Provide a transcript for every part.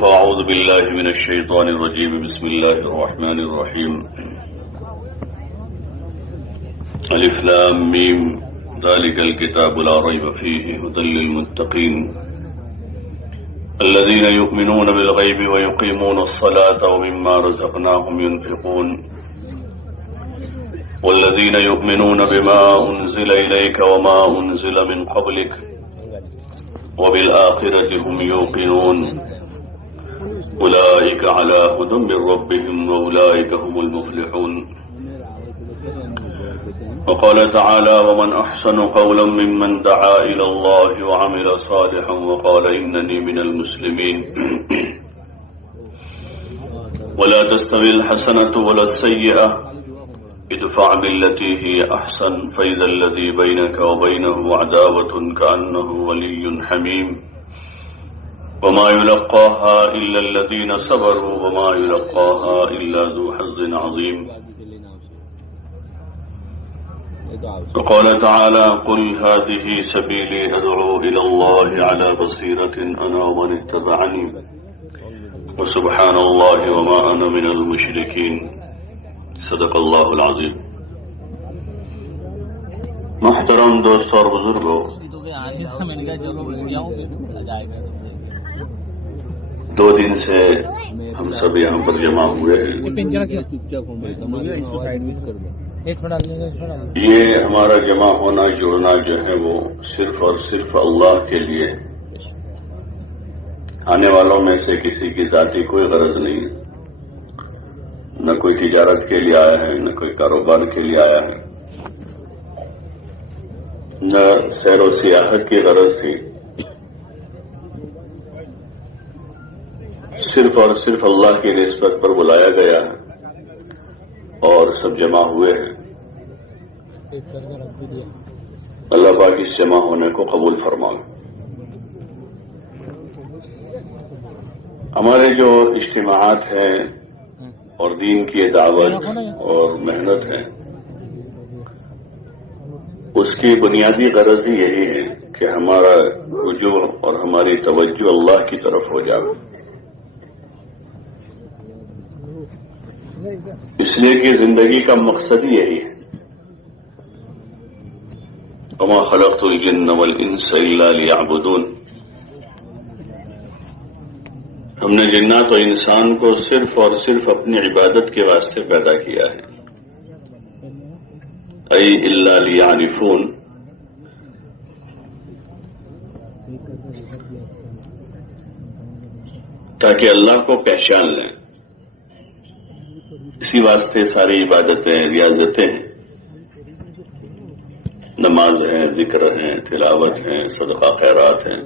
فأعوذ بالله من الشيطان الرجيم. بسم الله الرحمن الرحيم. ألف لام ميم ذلك الكتاب لا ريب فيه هدى للمتقين الذين يؤمنون بالغيب ويقيمون الصلاة ومما رزقناهم ينفقون والذين يؤمنون بما أنزل إليك وما أنزل من قبلك وبالآخرة هم يوقنون أولئك على هدى من ربهم وأولئك هم المفلحون. وقال تعالى ومن أحسن قولا ممن دعا إلى الله وعمل صالحا وقال إنني من المسلمين. ولا تستوي الحسنة ولا السيئة ادفع بالتي هي أحسن فإذا الذي بينك وبينه عداوة كأنه ولي حميم وما يلقاها إلا الذين صبروا وما يلقاها إلا ذو حظ عظيم. وقال تعالى قل هذه سبيلي أدعو إلى الله على بصيرة أنا ومن اتبعني وسبحان الله وما أنا من المشركين. صدق اللہ العظیم. محترم دوست اور بزرگوں، 2 دن سے ہم سب یہاں پر جمع ہوئے ہیں. یہ ہمارا جمع ہونا جڑنا جو ہے وہ صرف اور صرف اللہ کے لیے. آنے والوں میں سے کسی کی ذاتی کوئی غرض نہیں ہے، نہ کوئی تجارت کے لیے آیا ہے، نہ کوئی کاروبار کے لیے آیا ہے، نہ سیر و سیاحت کی غرض تھی. صرف اور صرف اللہ کی نسبت پر بلایا گیا ہے اور سب جمع ہوئے ہیں. اللہ پاک اس جمع ہونے کو قبول فرمائے. ہمارے جو اجتماعات ہیں اور دین کی دعوت اور محنت ہے، اس کی بنیادی غرض ہی یہی ہے کہ ہمارا رجوع اور ہماری توجہ اللہ کی طرف ہو جائے. اس لیے کہ زندگی کا مقصد ہی یہی ہے. وما خلقت الجن والانس الا ليعبدون. ہم نے جنات و انسان کو صرف اور صرف اپنی عبادت کے واسطے پیدا کیا ہے. ای الا لیعرفون، تاکہ اللہ کو پہچان لیں. اسی واسطے ساری عبادتیں، ریاضتیں ہیں، نماز ہے، ذکر ہے، تلاوت ہے، صدقہ خیرات ہیں،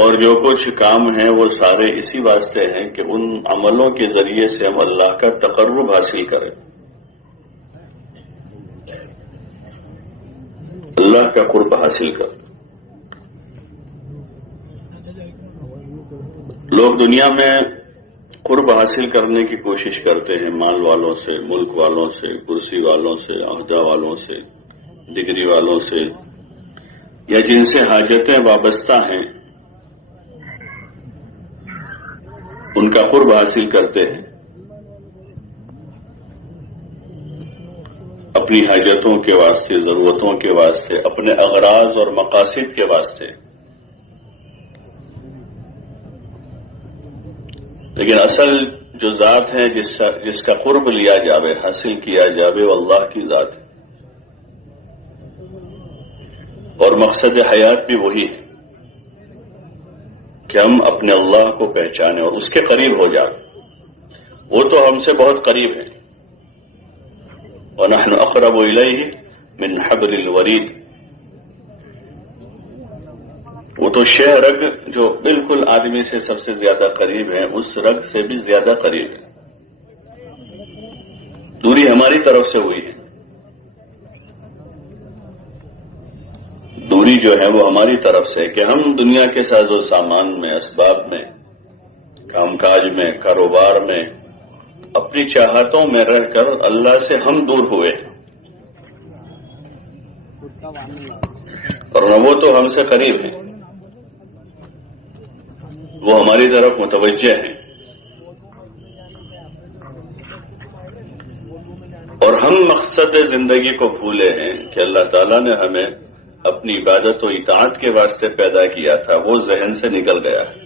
اور جو کچھ کام ہیں وہ سارے اسی واسطے ہیں کہ ان عملوں کے ذریعے سے ہم اللہ کا تقرب حاصل کریں، اللہ کا قرب حاصل کریں. لوگ دنیا میں قرب حاصل کرنے کی کوشش کرتے ہیں، مال والوں سے، ملک والوں سے، کرسی والوں سے، عہدہ والوں سے، ڈگری والوں سے، یا جن سے حاجتیں وابستہ ہیں ان کا قرب حاصل کرتے ہیں اپنی حاجتوں کے واسطے، ضرورتوں کے واسطے، اپنے اغراض اور مقاصد کے واسطے. لیکن اصل جو ذات ہے جس کا قرب لیا جاوے، حاصل کیا جاوے، وہ اللہ کی ذات ہے. اور مقصد حیات بھی وہی ہے کہ ہم اپنے اللہ کو پہچانیں اور اس کے قریب ہو جائیں. وہ تو ہم سے بہت قریب ہیں. وَنَحْنُ أَقْرَبُ إِلَيْهِ مِنْ حَبْلِ الْوَرِيدِ. وہ تو شہ رگ جو بالکل آدمی سے سب سے زیادہ قریب ہے، اس رگ سے بھی زیادہ قریب ہے. دوری ہماری طرف سے ہوئی ہے. دوری جو ہے وہ ہماری طرف سے ہے کہ ہم دنیا کے ساز و سامان میں، اسباب میں، کام کاج میں، کاروبار میں، اپنی چاہتوں میں رہ کر اللہ سے ہم دور ہوئے، اور وہ تو ہم سے قریب ہیں. وہ ہماری طرف متوجہ ہیں اور ہم مقصد زندگی کو بھولے ہیں کہ اللہ تعالیٰ نے ہمیں اپنی عبادت و اطاعت کے واسطے پیدا کیا تھا، وہ ذہن سے نکل گیا ہے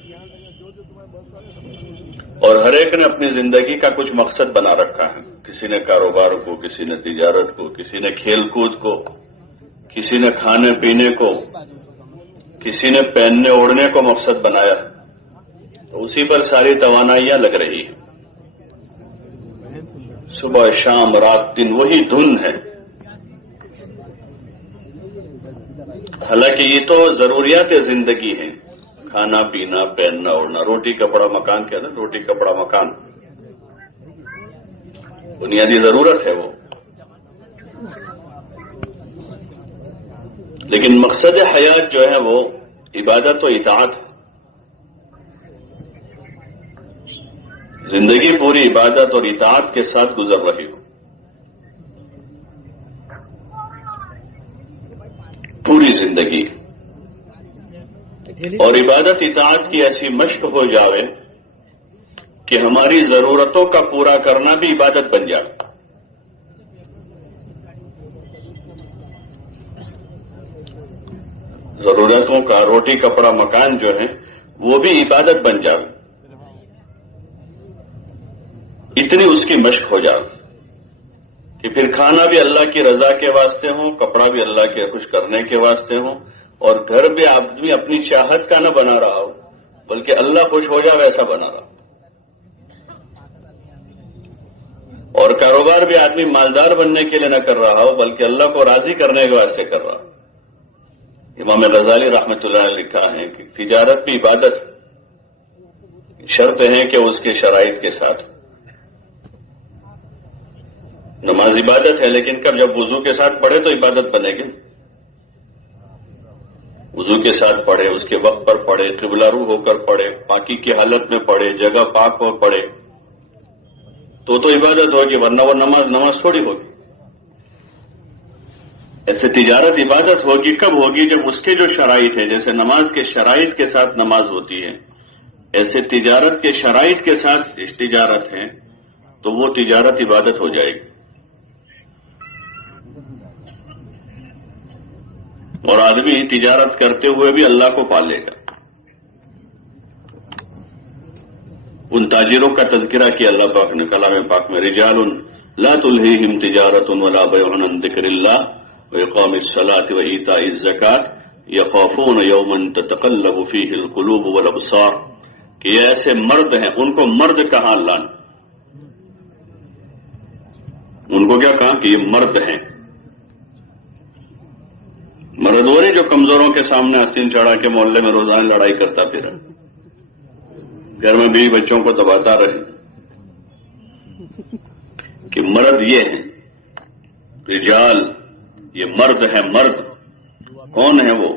اور ہر ایک نے اپنی زندگی کا کچھ مقصد بنا رکھا ہے. کسی نے کاروبار کو، کسی نے تجارت کو، کسی نے کھیل کود کو، کسی نے کھانے پینے کو، کسی نے پہننے اوڑھنے کو مقصد بنایا، تو اسی پر ساری توانائیاں لگ رہی ہیں. صبح شام رات دن وہی دھن ہے. حالانکہ یہ تو ضروریات زندگی ہیں، کھانا پینا پہننا اوڑھنا، روٹی کپڑا مکان کہتے ہیں، روٹی کپڑا مکان بنیادی ضرورت ہے وہ. لیکن مقصد حیات جو ہے وہ عبادت و اطاعت. زندگی پوری عبادت اور اطاعت کے ساتھ گزر رہی ہو، پوری زندگی. اور عبادت اطاعت کی ایسی مشق ہو جاوے کہ ہماری ضرورتوں کا پورا کرنا بھی عبادت بن جائے. ضرورتوں کا روٹی کپڑا مکان جو ہے وہ بھی عبادت بن جائے، اتنی اس کی مشق ہو جائے کہ پھر کھانا بھی اللہ کی رضا کے واسطے ہو، کپڑا بھی اللہ کے خوش کرنے کے واسطے ہو، اور گھر بھی آدمی اپنی چاہت کا نہ بنا رہا ہو بلکہ اللہ خوش ہو جائے ویسا بنا رہا ہو. اور کاروبار بھی آدمی مالدار بننے کے لیے نہ کر رہا ہو بلکہ اللہ کو راضی کرنے کے واسطے کر رہا ہو. امام غزالی رحمۃ اللہ علیہ نے لکھا ہے کہ تجارت بھی عبادت، شرط ہے کہ اس کے شرائط کے ساتھ. نماز عبادت ہے لیکن کب جب وضو کے ساتھ پڑھے تو عبادت بنے گی. وضو کے ساتھ پڑھے، اس کے وقت پر پڑھے، قبلہ رو ہو کر پڑھے، پاکی کی حالت میں پڑھے، جگہ پاک ہو پڑھے تو عبادت ہوگی، ورنہ وہ نماز تھوڑی ہوگی. ایسے تجارت عبادت ہوگی کب ہوگی؟ جب اس کے جو شرائط ہے، جیسے نماز کے شرائط کے ساتھ نماز ہوتی ہے ایسے تجارت کے شرائط کے ساتھ تجارت ہے تو وہ تجارت عبادت ہو جائے گی. اور آدمی تجارت کرتے ہوئے بھی اللہ کو پالے گا. ان تاجروں کا تذکرہ کیا اللہ پاک نے کلام پاک میں، رجال لا تلہیہم تجارت ولا بیع عن ذکر اللہ وإقام الصلاة وإيتاء الزکاة یخافون یوما تتقلب فیہ القلوب والابصار. کہ یہ ایسے مرد ہیں، ان کو مرد کہا اللہ نے، ان کو کیا کہا کہ یہ مرد ہیں. مرد وہ نہیں جو کمزوروں کے سامنے آستین چڑھا کے محلے میں روزانہ لڑائی کرتا پھر گھر میں بیوی بچوں کو دباتا رہے. کہ مرد یہ ہیں، رجال یہ مرد ہے. مرد کون ہے وہ؟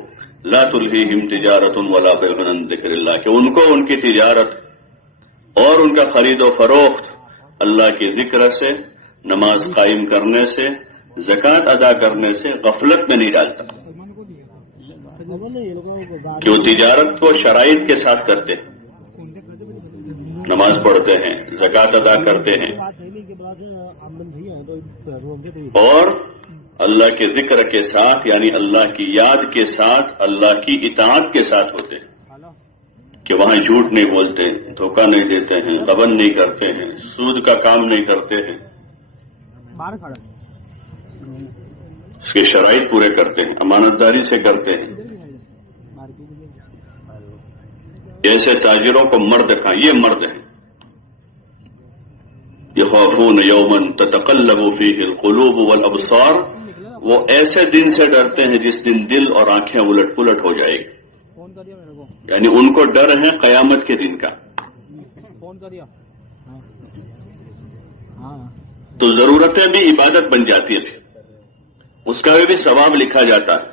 لا تلہیہم تجارت ولا بیع عن ذکر اللہ، کہ ان کو ان کی تجارت اور ان کا خرید و فروخت اللہ کے ذکر سے، نماز قائم کرنے سے، زکوٰۃ ادا کرنے سے غفلت میں نہیں ڈالتا. کہ وہ تجارت کو شرائط کے ساتھ کرتے ہیں، نماز پڑھتے ہیں، زکوٰۃ ادا کرتے ہیں اور اللہ کے ذکر کے ساتھ، یعنی اللہ کی یاد کے ساتھ، اللہ کی اطاعت کے ساتھ ہوتے ہیں. کہ وہاں جھوٹ نہیں بولتے، دھوکہ نہیں دیتے ہیں، غبن نہیں کرتے ہیں، سود کا کام نہیں کرتے ہیں، اس کے شرائط پورے کرتے ہیں، امانت داری سے کرتے ہیں. ایسے تاجروں کو مرد کہا، یہ مرد ہیں. یخافون یوما تتقلب فیہ القلوب والابصار، وہ ایسے دن سے ڈرتے ہیں جس دن دل اور آنکھیں الٹ پلٹ ہو جائے گی. یعنی ان کو ڈر ہے قیامت کے دن کا. تو ضرورتیں بھی عبادت بن جاتی ہیں، اس کا بھی ثواب لکھا جاتا ہے.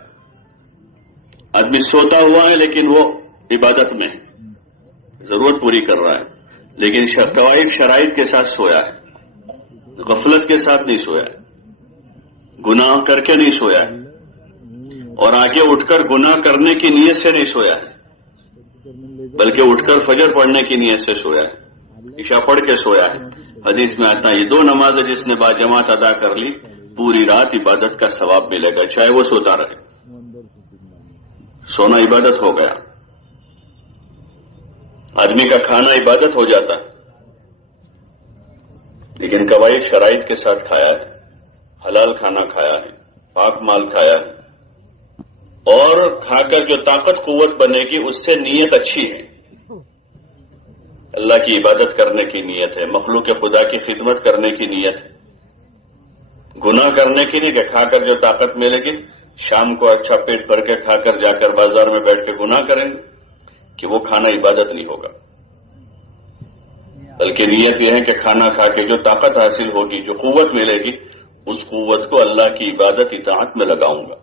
آدمی سوتا ہوا ہے لیکن وہ عبادت میں ہے، ضرورت پوری کر رہا ہے، لیکن قواعد شرائط کے ساتھ سویا ہے، غفلت کے ساتھ نہیں سویا ہے، گناہ کر کے نہیں سویا ہے، اور آگے اٹھ کر گناہ کرنے کی نیت سے نہیں سویا ہے. بلکہ اٹھ کر فجر پڑھنے کی نیت سے سویا ہے، عشاء پڑھ کے سویا ہے۔ حدیث میں آتا ہے یہ 2 نمازیں جس نے با جماعت ادا کر لی پوری رات عبادت کا ثواب ملے گا، چاہے وہ سوتا رہے۔ سونا عبادت ہو گیا، آدمی کا کھانا عبادت ہو جاتا ہے، لیکن قواعد شرائط کے ساتھ کھایا ہے، حلال کھانا کھایا ہے، پاک مال کھایا ہے، اور کھا کر جو طاقت قوت بنے گی اس سے نیت اچھی ہے، اللہ کی عبادت کرنے کی نیت ہے، مخلوق خدا کی خدمت کرنے کی نیت ہے، گناہ کرنے کی نہیں کہ کھا کر جو طاقت ملے گی شام کو اچھا پیٹ بھر کے کھا کر جا کر بازار میں بیٹھ کے گناہ کریں گے، کہ وہ کھانا عبادت نہیں ہوگا، بلکہ نیت یہ ہے کہ کھانا کھا کے جو طاقت حاصل ہوگی، جو قوت ملے گی، اس قوت کو اللہ کی عبادت اطاعت میں لگاؤں گا،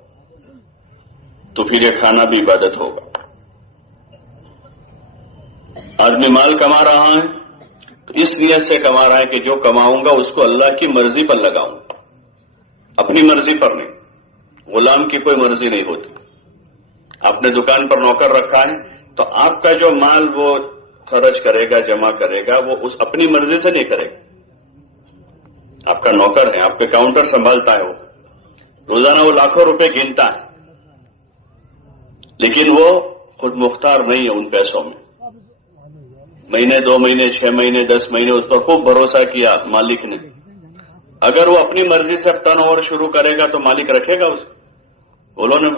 تو پھر یہ کھانا بھی عبادت ہوگا۔ آدمی مال کما رہا ہے تو اس نیت سے کما رہا ہے کہ جو کماؤں گا اس کو اللہ کی مرضی پر لگاؤں گا، اپنی مرضی پر نہیں۔ غلام کی کوئی مرضی نہیں ہوتی۔ آپ نے دکان پر نوکر رکھا ہے تو آپ کا جو مال وہ خرچ کرے گا، جمع کرے گا، وہ اس اپنی مرضی سے نہیں کرے گا۔ آپ کا نوکر ہے، آپ کے کاؤنٹر سنبھالتا ہے، وہ روزانہ وہ لاکھوں روپے گنتا ہے، لیکن وہ خود مختار نہیں ہے ان پیسوں میں۔ مہینے 2 مہینے 6 مہینے 10 مہینے اس پر خوب بھروسہ کیا مالک نے، اگر وہ اپنی مرضی سے ٹرن اوور شروع کرے گا تو مالک رکھے گا اسے؟ بولو نا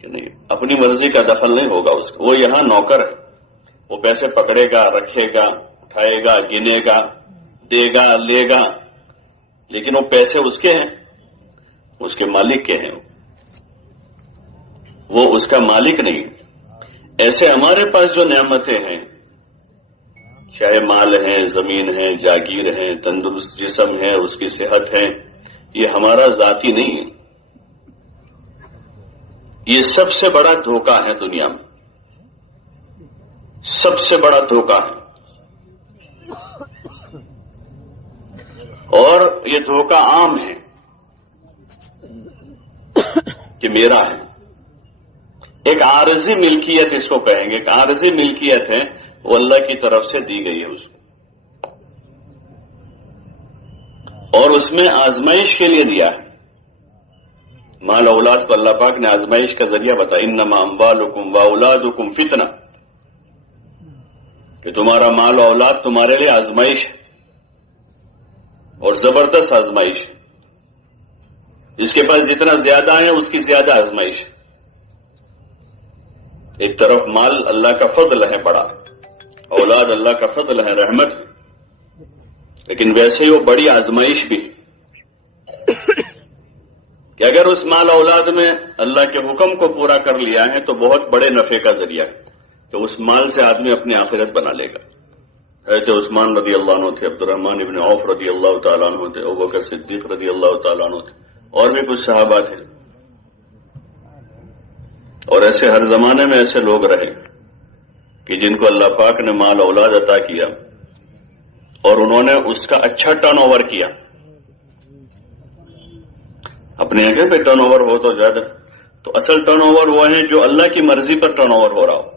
کہ نہیں، اپنی مرضی کا دخل نہیں ہوگا اس کو، وہ یہاں نوکر ہے، وہ پیسے پکڑے گا، رکھے گا، اٹھائے گا، گنے گا، دے گا، لے گا، لیکن وہ پیسے اس کے ہیں، اس کے مالک کے ہیں، وہ اس کا مالک نہیں۔ ایسے ہمارے پاس جو نعمتیں ہیں، چاہے مال ہے، زمین ہے، جاگیر ہے، تندرست جسم ہے، اس کی صحت ہے، یہ ہمارا ذاتی نہیں ہے، یہ سب سے بڑا دھوکہ ہے دنیا میں، سب سے بڑا دھوکہ ہے، اور یہ دھوکہ عام ہے کہ میرا ہے۔ ایک عارضی ملکیت اس کو کہیں گے، ایک عارضی ملکیت ہے، وہ اللہ کی طرف سے دی گئی ہے اس کو، اور اس میں آزمائش کے لیے دیا ہے۔ مال اولاد کو اللہ پاک نے آزمائش کا ذریعہ بتایا، انما اموالکم واولادکم فتنہ، کہ تمہارا مال و اولاد تمہارے لیے آزمائش ہے، اور زبردست آزمائش ہے، جس کے پاس جتنا زیادہ ہے اس کی زیادہ آزمائش ہے۔ ایک طرف مال اللہ کا فضل ہے بڑا، اولاد اللہ کا فضل ہے، رحمت ہے، لیکن ویسے ہی وہ بڑی آزمائش بھی ہے کہ اگر اس مال اولاد میں اللہ کے حکم کو پورا کر لیا ہے تو بہت بڑے نفع کا ذریعہ ہے کہ اس مال سے آدمی اپنی آخرت بنا لے گا۔ حضرت عثمان رضی اللہ عنہ تھے، عبد الرحمن ابن عوف رضی اللہ تعالیٰ عنہ تھے، ابوبکر صدیق رضی اللہ تعالیٰ عنہ تھے، اور بھی کچھ صحابہ تھے، اور ایسے ہر زمانے میں ایسے لوگ رہے کہ جن کو اللہ پاک نے مال اولاد عطا کیا اور انہوں نے اس کا اچھا ٹرن اوور کیا۔ اپنے جگہ پہ ٹرن اوور ہو تو زیادہ، تو اصل ٹرن اوور وہ ہیں جو اللہ کی مرضی پر ٹرن اوور ہو رہا ہو،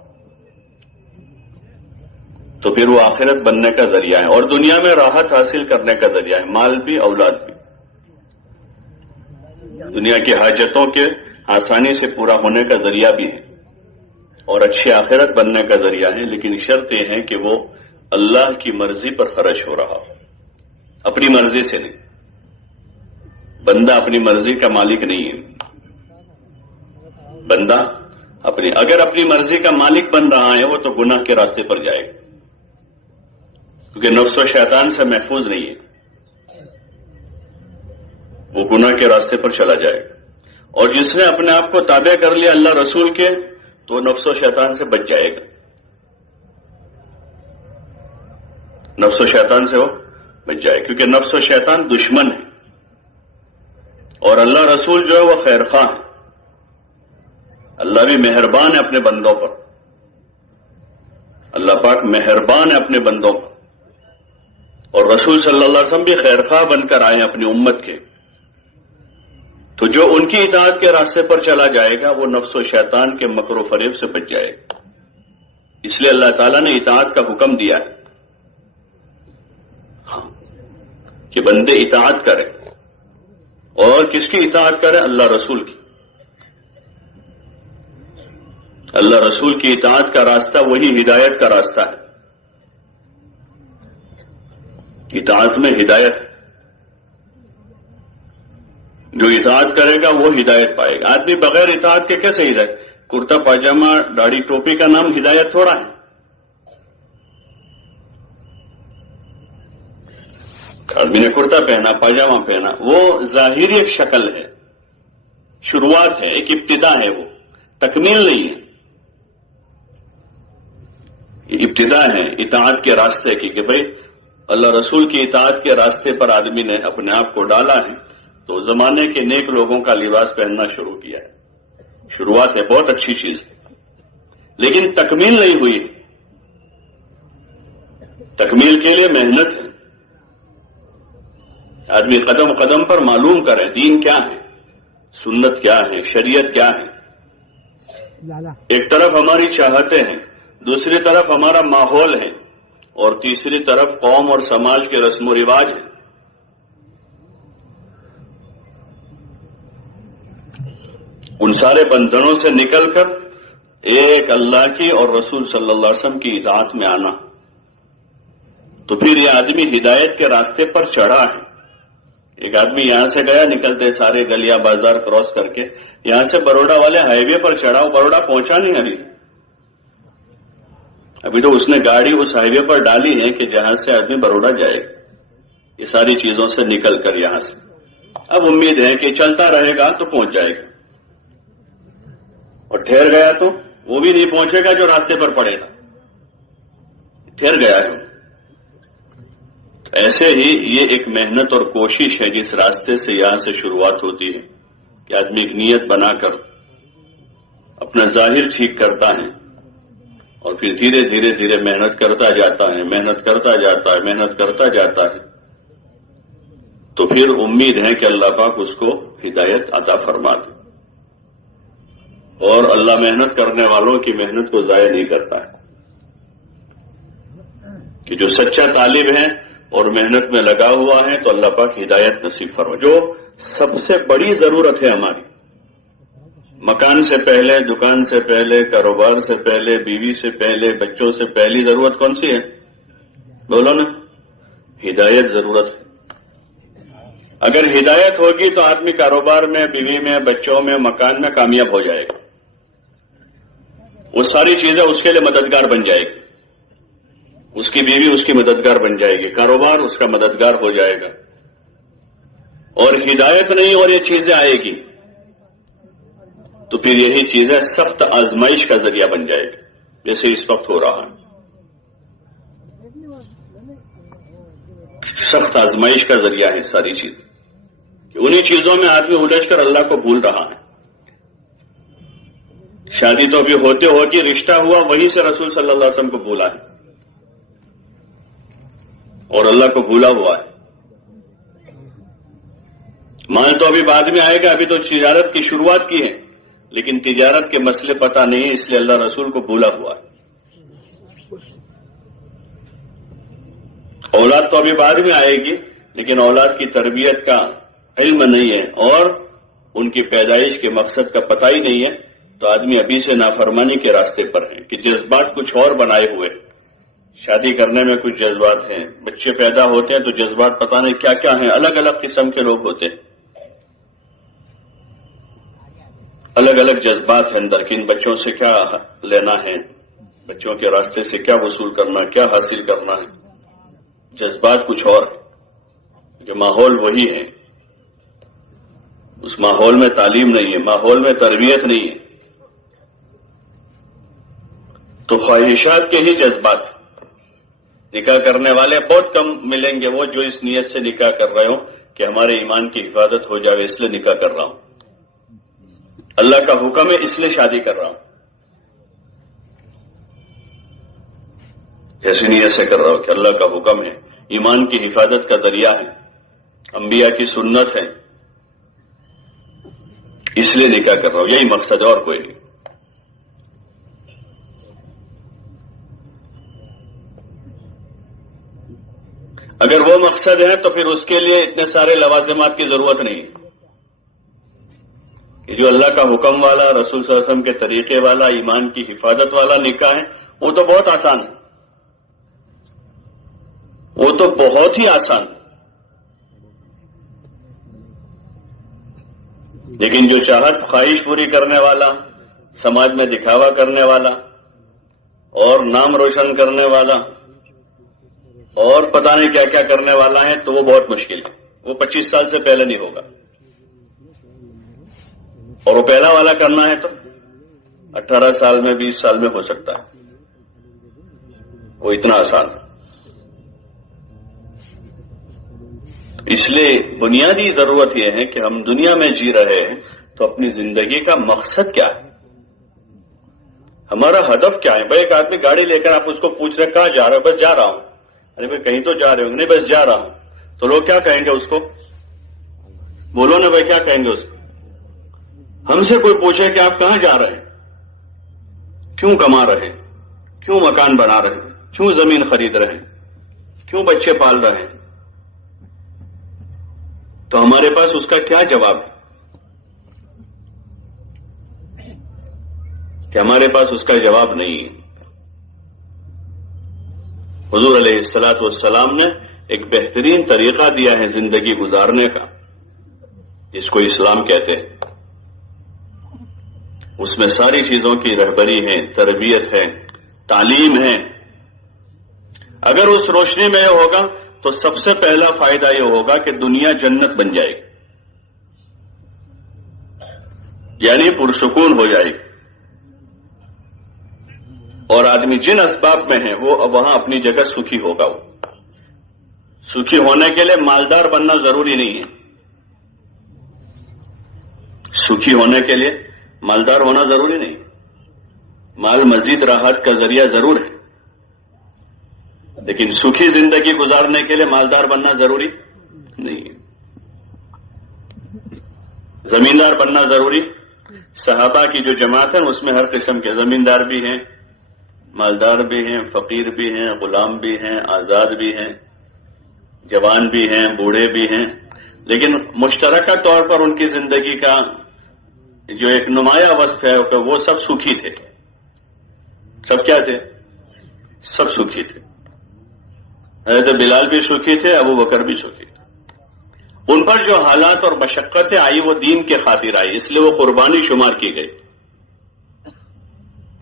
تو پھر وہ آخرت بننے کا ذریعہ ہے، اور دنیا میں راحت حاصل کرنے کا ذریعہ ہے، مال بھی اولاد بھی، دنیا کی حاجتوں کے آسانی سے پورا ہونے کا ذریعہ بھی ہے، اور اچھی آخرت بننے کا ذریعہ ہے، لیکن شرط یہ ہے کہ وہ اللہ کی مرضی پر خرچ ہو رہا ہو، اپنی مرضی سے نہیں۔ بندہ اپنی مرضی کا مالک نہیں ہے، بندہ اگر اپنی مرضی کا مالک بن رہا ہے وہ تو گناہ کے راستے پر جائے گا، کیونکہ نفس و شیطان سے محفوظ نہیں ہے، وہ گناہ کے راستے پر چلا جائے گا، اور جس نے اپنے آپ کو تابع کر لیا اللہ رسول کے تو وہ نفس و شیطان سے بچ جائے گا، نفس و شیطان سے وہ بچ جائے، کیونکہ نفس و شیطان دشمن ہے، اور اللہ رسول جو ہے وہ خیر خواہ ہے، اللہ بھی مہربان ہے اپنے بندوں پر، اللہ پاک مہربان ہے اپنے بندوں پر، اور رسول صلی اللہ علیہ وسلم بھی خیر خواہ بن کر آئے اپنی امت کے، تو جو ان کی اطاعت کے راستے پر چلا جائے گا وہ نفس و شیطان کے مکر و فریب سے بچ جائے گا۔ اس لیے اللہ تعالیٰ نے اطاعت کا حکم دیا ہے کہ بندے اطاعت کریں. اور کس کی اطاعت کریں؟ اللہ رسول کی. اللہ رسول کی اطاعت کا راستہ وہی ہدایت کا راستہ ہے. اطاعت میں ہدایت ہے. جو اطاعت کرے گا وہ ہدایت پائے گا. آدمی بغیر اطاعت کے کیسے ہدایت؟ کرتا پاجامہ داڑھی ٹوپی کا نام ہدایت تھوڑا ہے. آدمی نے کرتا پہنا، پاجامہ پہنا، وہ ظاہری ایک شکل ہے، شروعات ہے، ایک ابتدا ہے، وہ تکمیل نہیں ہے. ابتدا ہے اطاعت کے راستے کی کہ بھئی اللہ رسول کی اطاعت کے راستے پر آدمی نے اپنے آپ کو ڈالا ہے تو زمانے کے نیک لوگوں کا لباس پہننا شروع کیا ہے. شروعات ہے، بہت اچھی چیز ہے، لیکن تکمیل نہیں ہوئی. تکمیل کے لیے محنت ہے. آدمی قدم قدم پر معلوم کرے دین کیا ہے، سنت کیا ہے، شریعت کیا ہے. ایک طرف ہماری چاہتے ہیں، دوسری طرف ہمارا ماحول ہے، اور تیسری طرف قوم اور سماج کے رسم و رواج ہیں. ان سارے بندھنوں سے نکل کر ایک اللہ کی اور رسول صلی اللہ علیہ وسلم کی اطاعت میں آنا، تو پھر یہ آدمی ہدایت کے راستے پر چڑھا ہے. ایک آدمی یہاں سے گیا نکلتے سارے گلیاں بازار کراس کر کے یہاں سے بروڈا والے ہائی وے پر چڑھا، وہ بروڈا پہنچا نہیں. ابھی تو اس نے گاڑی اس ہائی وے پر ڈالی ہے کہ جہاں سے آدمی بروڈا جائے گا، یہ ساری چیزوں سے نکل کر یہاں سے. اب امید ہے کہ چلتا رہے گا تو پہنچ جائے گا، اور ٹھہر گیا تو وہ بھی نہیں پہنچے گا جو راستے پر پڑے گا. ٹھہر گیا ہے. ایسے ہی یہ ایک محنت اور کوشش ہے جس راستے سے یہاں سے شروعات ہوتی ہے کہ آدمی ایک نیت بنا کر اپنا ظاہر ٹھیک کرتا ہے، اور پھر دھیرے دھیرے دھیرے محنت کرتا جاتا ہے، محنت کرتا جاتا ہے، محنت کرتا جاتا ہے. تو پھر امید ہے کہ اللہ پاک اس کو ہدایت عطا فرما دے. اور اللہ محنت کرنے والوں کی محنت کو ضائع نہیں کرتا ہے، کہ جو سچا طالب ہے اور محنت میں لگا ہوا ہے تو اللہ پاک ہدایت نصیب فرما. جو سب سے بڑی ضرورت ہے ہماری، مکان سے پہلے، دکان سے پہلے، کاروبار سے پہلے، بیوی سے پہلے، بچوں سے پہلی ضرورت کون سی ہے؟ بولو نا، ہدایت ضرورت ہے. اگر ہدایت ہوگی تو آدمی کاروبار میں، بیوی میں، بچوں میں، مکان میں کامیاب ہو جائے گا. وہ ساری چیزیں اس کے لیے مددگار بن جائے گی. اس کی بیوی اس کی مددگار بن جائے گی، کاروبار اس کا مددگار ہو جائے گا. اور ہدایت نہیں اور یہ چیزیں آئے گی تو پھر یہی چیزیں سخت آزمائش کا ذریعہ بن جائے گی، جیسے اس وقت ہو رہا ہے. سخت آزمائش کا ذریعہ ہے ساری چیزیں، کہ انہی چیزوں میں آدمی الجھ کر اللہ کو بھول رہا ہے. شادی تو ابھی ہوتے ہوتی رشتہ ہوا، وہیں سے رسول صلی اللہ علیہ وسلم کو بھولا ہے اور اللہ کو بھولا ہوا ہے. مال تو ابھی بعد میں آئے گا، ابھی تو تجارت کی شروعات کی ہے، لیکن تجارت کے مسئلے پتہ نہیں، اس لیے اللہ رسول کو بھولا ہوا ہے. اولاد تو ابھی بعد میں آئے گی، لیکن اولاد کی تربیت کا علم نہیں ہے اور ان کی پیدائش کے مقصد کا پتہ ہی نہیں ہے، تو آدمی ابھی سے نافرمانی کے راستے پر ہے کہ جذبات کچھ اور بنائے ہوئے. شادی کرنے میں کچھ جذبات ہیں، بچے پیدا ہوتے ہیں تو جذبات پتہ نہیں کیا کیا ہیں. الگ الگ قسم کے لوگ ہوتے ہیں، الگ الگ جذبات ہیں اندر، کہ ان بچوں سے کیا لینا ہے، بچوں کے راستے سے کیا وصول کرنا، کیا حاصل کرنا ہے. جذبات کچھ اور ہے، کہ ماحول وہی ہے، اس ماحول میں تعلیم نہیں ہے، ماحول میں تربیت نہیں ہے، تو خواہشات کے ہی جذبات. نکاح کرنے والے بہت کم ملیں گے وہ جو اس نیت سے نکاح کر رہے ہوں کہ ہمارے ایمان کی حفاظت ہو جائے، اس لیے نکاح کر رہا ہوں، اللہ کا حکم ہے اس لیے شادی کر رہا ہوں، ایسی نیت سے کر رہا ہوں کہ اللہ کا حکم ہے، ایمان کی حفاظت کا ذریعہ ہے، انبیاء کی سنت ہے، اس لیے نکاح کر رہا ہوں، یہی مقصد ہے اور کوئی نہیں. اگر وہ مقصد ہے تو پھر اس کے لیے اتنے سارے لوازمات کی ضرورت نہیں. جو اللہ کا حکم والا، رسول صلی اللہ علیہ وسلم کے طریقے والا، ایمان کی حفاظت والا نکاح ہے، وہ تو بہت آسان ہے، وہ تو بہت ہی آسان. لیکن جو چاہت خواہش پوری کرنے والا، سماج میں دکھاوا کرنے والا اور نام روشن کرنے والا اور پتہ نہیں کیا کیا کرنے والا ہے، تو وہ بہت مشکل ہے. وہ 25 سال سے پہلے نہیں ہوگا. اور وہ پہلا والا کرنا ہے تو 18 سال میں، 20 سال میں ہو سکتا ہے. وہ اتنا آسان ہے. اس لیے بنیادی ضرورت یہ ہے کہ ہم دنیا میں جی رہے ہیں تو اپنی زندگی کا مقصد کیا ہے، ہمارا ہدف کیا ہے. بھائی ایک آدمی گاڑی لے کر آپ اس کو پوچھ رہے کہاں جا رہے ہو؟ بس جا رہا ہوں. ارے بھائی کہیں تو جا رہے ہوں. نہیں بس جا رہا ہوں. تو لوگ کیا کہیں گے اس کو؟ بولو نا بھائی، کیا کہیں گے اس کو؟ ہم سے کوئی پوچھے کہ آپ کہاں جا رہے ہیں، کیوں کما رہے ہیں، کیوں مکان بنا رہے ہیں، کیوں زمین خرید رہے ہیں، کیوں بچے پال رہے ہیں، تو ہمارے پاس اس کا کیا جواب ہے؟ کہ ہمارے پاس اس کا جواب نہیں ہے. حضور علیہ الصلوۃ والسلام نے ایک بہترین طریقہ دیا ہے زندگی گزارنے کا، جس کو اسلام کہتے ہیں. اس میں ساری چیزوں کی رہبری ہے، تربیت ہے، تعلیم ہے. اگر اس روشنی میں یہ ہوگا تو سب سے پہلا فائدہ یہ ہوگا کہ دنیا جنت بن جائے گی، یعنی پرسکون ہو جائے گی. اور آدمی جن اسباب میں ہے وہ وہاں اپنی جگہ سکھی ہوگا. وہ سکھی ہونے کے لیے مالدار بننا ضروری نہیں ہے. سکھی ہونے کے لیے مالدار ہونا ضروری نہیں. مال مزید راحت کا ذریعہ ضرور ہے، لیکن سکھی زندگی گزارنے کے لیے مالدار بننا ضروری نہیں ہے. زمیندار بننا ضروری. صحابہ کی جو جماعت ہے اس میں ہر قسم کے زمیندار بھی ہیں، مالدار بھی ہیں، فقیر بھی ہیں، غلام بھی ہیں، آزاد بھی ہیں، جوان بھی ہیں، بوڑھے بھی ہیں. لیکن مشترکہ طور پر ان کی زندگی کا جو ایک نمایاں وصف ہے کہ وہ سب سکھی تھے. سب کیا تھے؟ سب سکھی تھے. حضرت بلال بھی سکھی تھے، ابو بکر بھی سکھی تھے. ان پر جو حالات اور مشقتیں آئی وہ دین کے خاطر آئی، اس لیے وہ قربانی شمار کی گئی،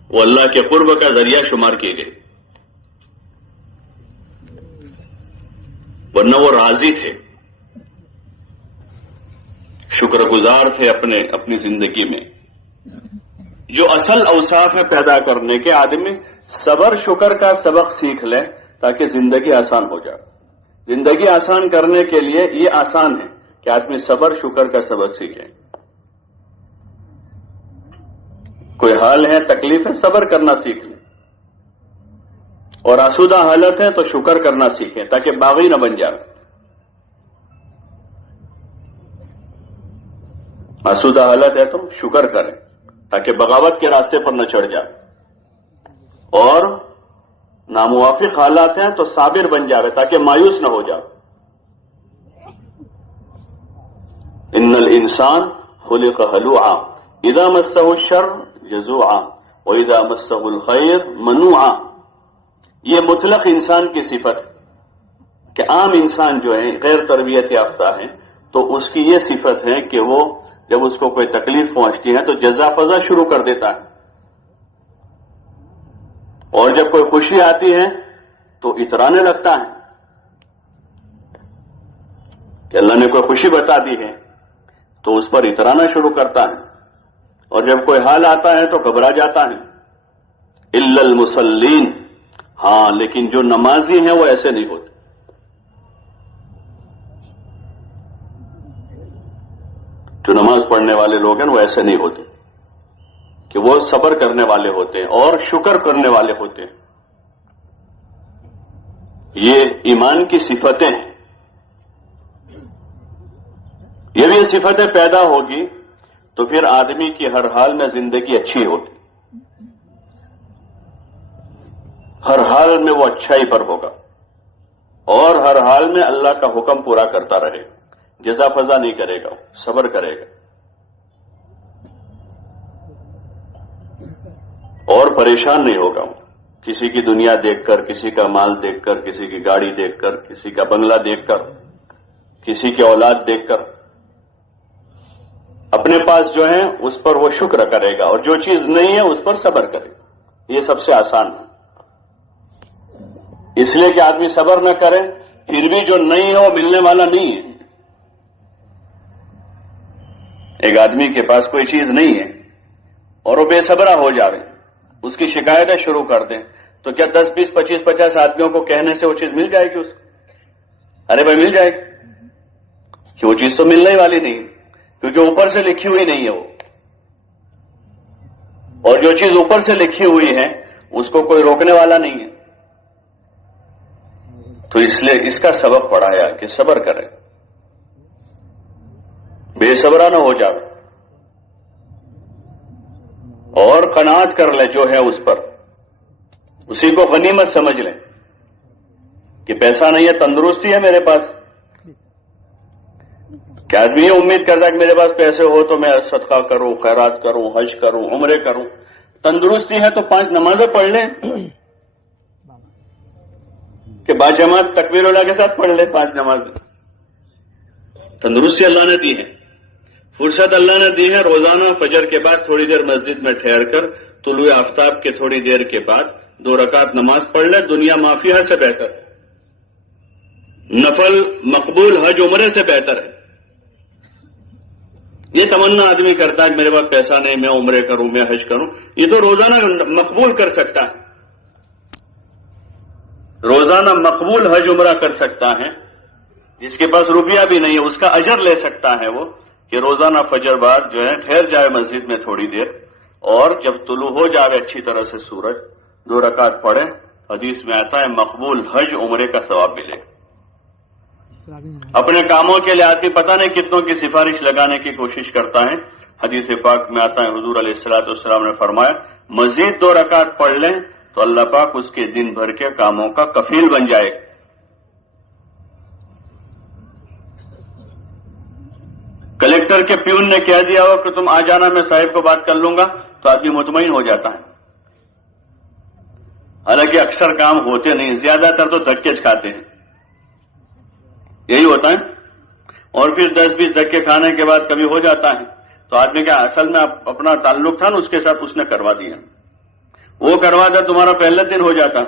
وہ اللہ کے قرب کا ذریعہ شمار کی گئی. ورنہ وہ راضی تھے، شکر گزار تھے اپنی زندگی میں. جو اصل اوصاف ہے پیدا کرنے کے، آدمی صبر شکر کا سبق سیکھ لے تاکہ زندگی آسان ہو جائے. زندگی آسان کرنے کے لیے یہ آسان ہے کہ آدمی صبر شکر کا سبق سیکھے. کوئی حال ہے، تکلیف ہے، صبر کرنا سیکھ لیں. اور آسودہ حالت ہے تو شکر کرنا سیکھیں تاکہ باغی نہ بن جائے. آسودہ حالت ہے تو شکر کریں تاکہ بغاوت کے راستے پر نہ چڑھ جائے. اور ناموافق حالات ہیں تو صابر بن جائے تاکہ مایوس نہ ہو جائے. ان الانسان خلق ہلوعا اذا مسہ الشر جزوعا واذا مسہ الخیر منوعا. یہ مطلق انسان کی صفت ہے کہ عام انسان جو ہے غیر تربیت یافتہ ہے تو اس کی یہ صفت ہے کہ وہ جب اس کو کوئی تکلیف پہنچتی ہے تو جزا فضا شروع کر دیتا ہے، اور جب کوئی خوشی آتی ہے تو اترانے لگتا ہے کہ اللہ نے کوئی خوشی بتا دی ہے تو اس پر اترانا شروع کرتا ہے. اور جب کوئی حال آتا ہے تو گھبرا جاتا ہے. الا المصلین، ہاں لیکن جو نمازی ہیں وہ ایسے نہیں ہوتے. جو نماز پڑھنے والے لوگ ہیں وہ ایسے نہیں ہوتے کہ وہ صبر کرنے والے ہوتے ہیں اور شکر کرنے والے ہوتے ہیں. یہ ایمان کی صفتیں ہیں. یہ بھی صفتیں پیدا ہوگی تو پھر آدمی کی ہر حال میں زندگی اچھی ہوگی، ہر حال میں وہ اچھائی پر ہوگا. اور ہر حال میں اللہ کا حکم پورا کرتا رہے، جزا فضا نہیں کرے گا، صبر کرے گا، اور پریشان نہیں ہوگا کسی کی دنیا دیکھ کر، کسی کا مال دیکھ کر، کسی کی گاڑی دیکھ کر، کسی کا بنگلہ دیکھ کر، کسی کی اولاد دیکھ کر۔ اپنے پاس جو ہے اس پر وہ شکر کرے گا، اور جو چیز نہیں ہے اس پر صبر کرے گا۔ یہ سب سے آسان ہے، اس لیے کہ آدمی صبر نہ کرے پھر بھی جو نہیں ہے وہ ملنے والا نہیں ہے۔ ایک آدمی کے پاس کوئی چیز نہیں ہے اور وہ بے صبرا ہو جاوے، اس کی شکایتیں شروع کر دیں، تو کیا 10 20 25 50 آدمیوں کو کہنے سے وہ چیز مل جائے گی اس کو؟ ارے بھائی مل جائے گی، کہ وہ چیز تو ملنے والی نہیں، کیونکہ اوپر سے لکھی ہوئی نہیں ہے وہ، اور جو چیز اوپر سے لکھی ہوئی ہے اس کو کوئی روکنے والا نہیں ہے۔ تو اس لیے اس کا سبب پڑھایا کہ صبر کرے، بے صبرا نہ ہو جائے، اور قناعت کر لے جو ہے اس پر، اسی کو غنیمت سمجھ لیں کہ پیسہ نہیں ہے، تندرستی ہے میرے پاس۔ کیا آدمی یہ امید کرتا ہے کہ میرے پاس پیسے ہو تو میں صدقہ کروں، خیرات کروں، حج کروں، عمرے کروں؟ تندرستی ہے تو 5 نمازیں پڑھ لیں، کہ باجماعت تکبیر اللہ کے ساتھ پڑھ لیں 5 نمازیں۔ تندرستی اللہ نے دی ہے، فرصت اللہ نے دی ہے، روزانہ فجر کے بعد تھوڑی دیر مسجد میں ٹھہر کر طلوع آفتاب کے تھوڑی دیر کے بعد 2 رکعت نماز پڑھ لے، دنیا مافیہ سے بہتر ہے، نفل مقبول حج عمرے سے بہتر ہے۔ یہ تمنا آدمی کرتا ہے کہ میرے پاس پیسہ نہیں، میں عمرے کروں، میں حج کروں، یہ تو روزانہ مقبول کر سکتا ہے، روزانہ مقبول حج عمرہ کر سکتا ہے۔ جس کے پاس روپیہ بھی نہیں ہے اس کا اجر لے سکتا ہے وہ، کہ روزانہ فجر بعد جو ہے ٹھہر جائے مسجد میں تھوڑی دیر، اور جب طلوع ہو جائے اچھی طرح سے سورج، 2 رکعت پڑھے، حدیث میں آتا ہے مقبول حج عمرے کا ثواب ملے۔ اپنے کاموں کے لیے آدمی پتہ نہیں کتنوں کی سفارش لگانے کی کوشش کرتا ہے، حدیث پاک میں آتا ہے حضور علیہ السلام نے فرمایا مزید 2 رکعت پڑھ لیں تو اللہ پاک اس کے دن بھر کے کاموں کا کفیل بن جائے گا۔ کلیکٹر کے پیون نے کہہ دیا ہو کہ تم آ جانا، میں صاحب کو بات کر لوں گا، تو آدمی مطمئن ہو جاتا ہے، حالانکہ اکثر کام ہوتے نہیں، زیادہ تر تو دھکے کھاتے ہیں، یہی ہوتا ہے۔ اور پھر 10-20 دھکے کھانے کے بعد کبھی ہو جاتا ہے، تو آدمی کا اصل میں اپنا تعلق تھا نا اس کے ساتھ، اس نے کروا دیا، وہ کروا دیا، تمہارا پہلے دن ہو جاتا،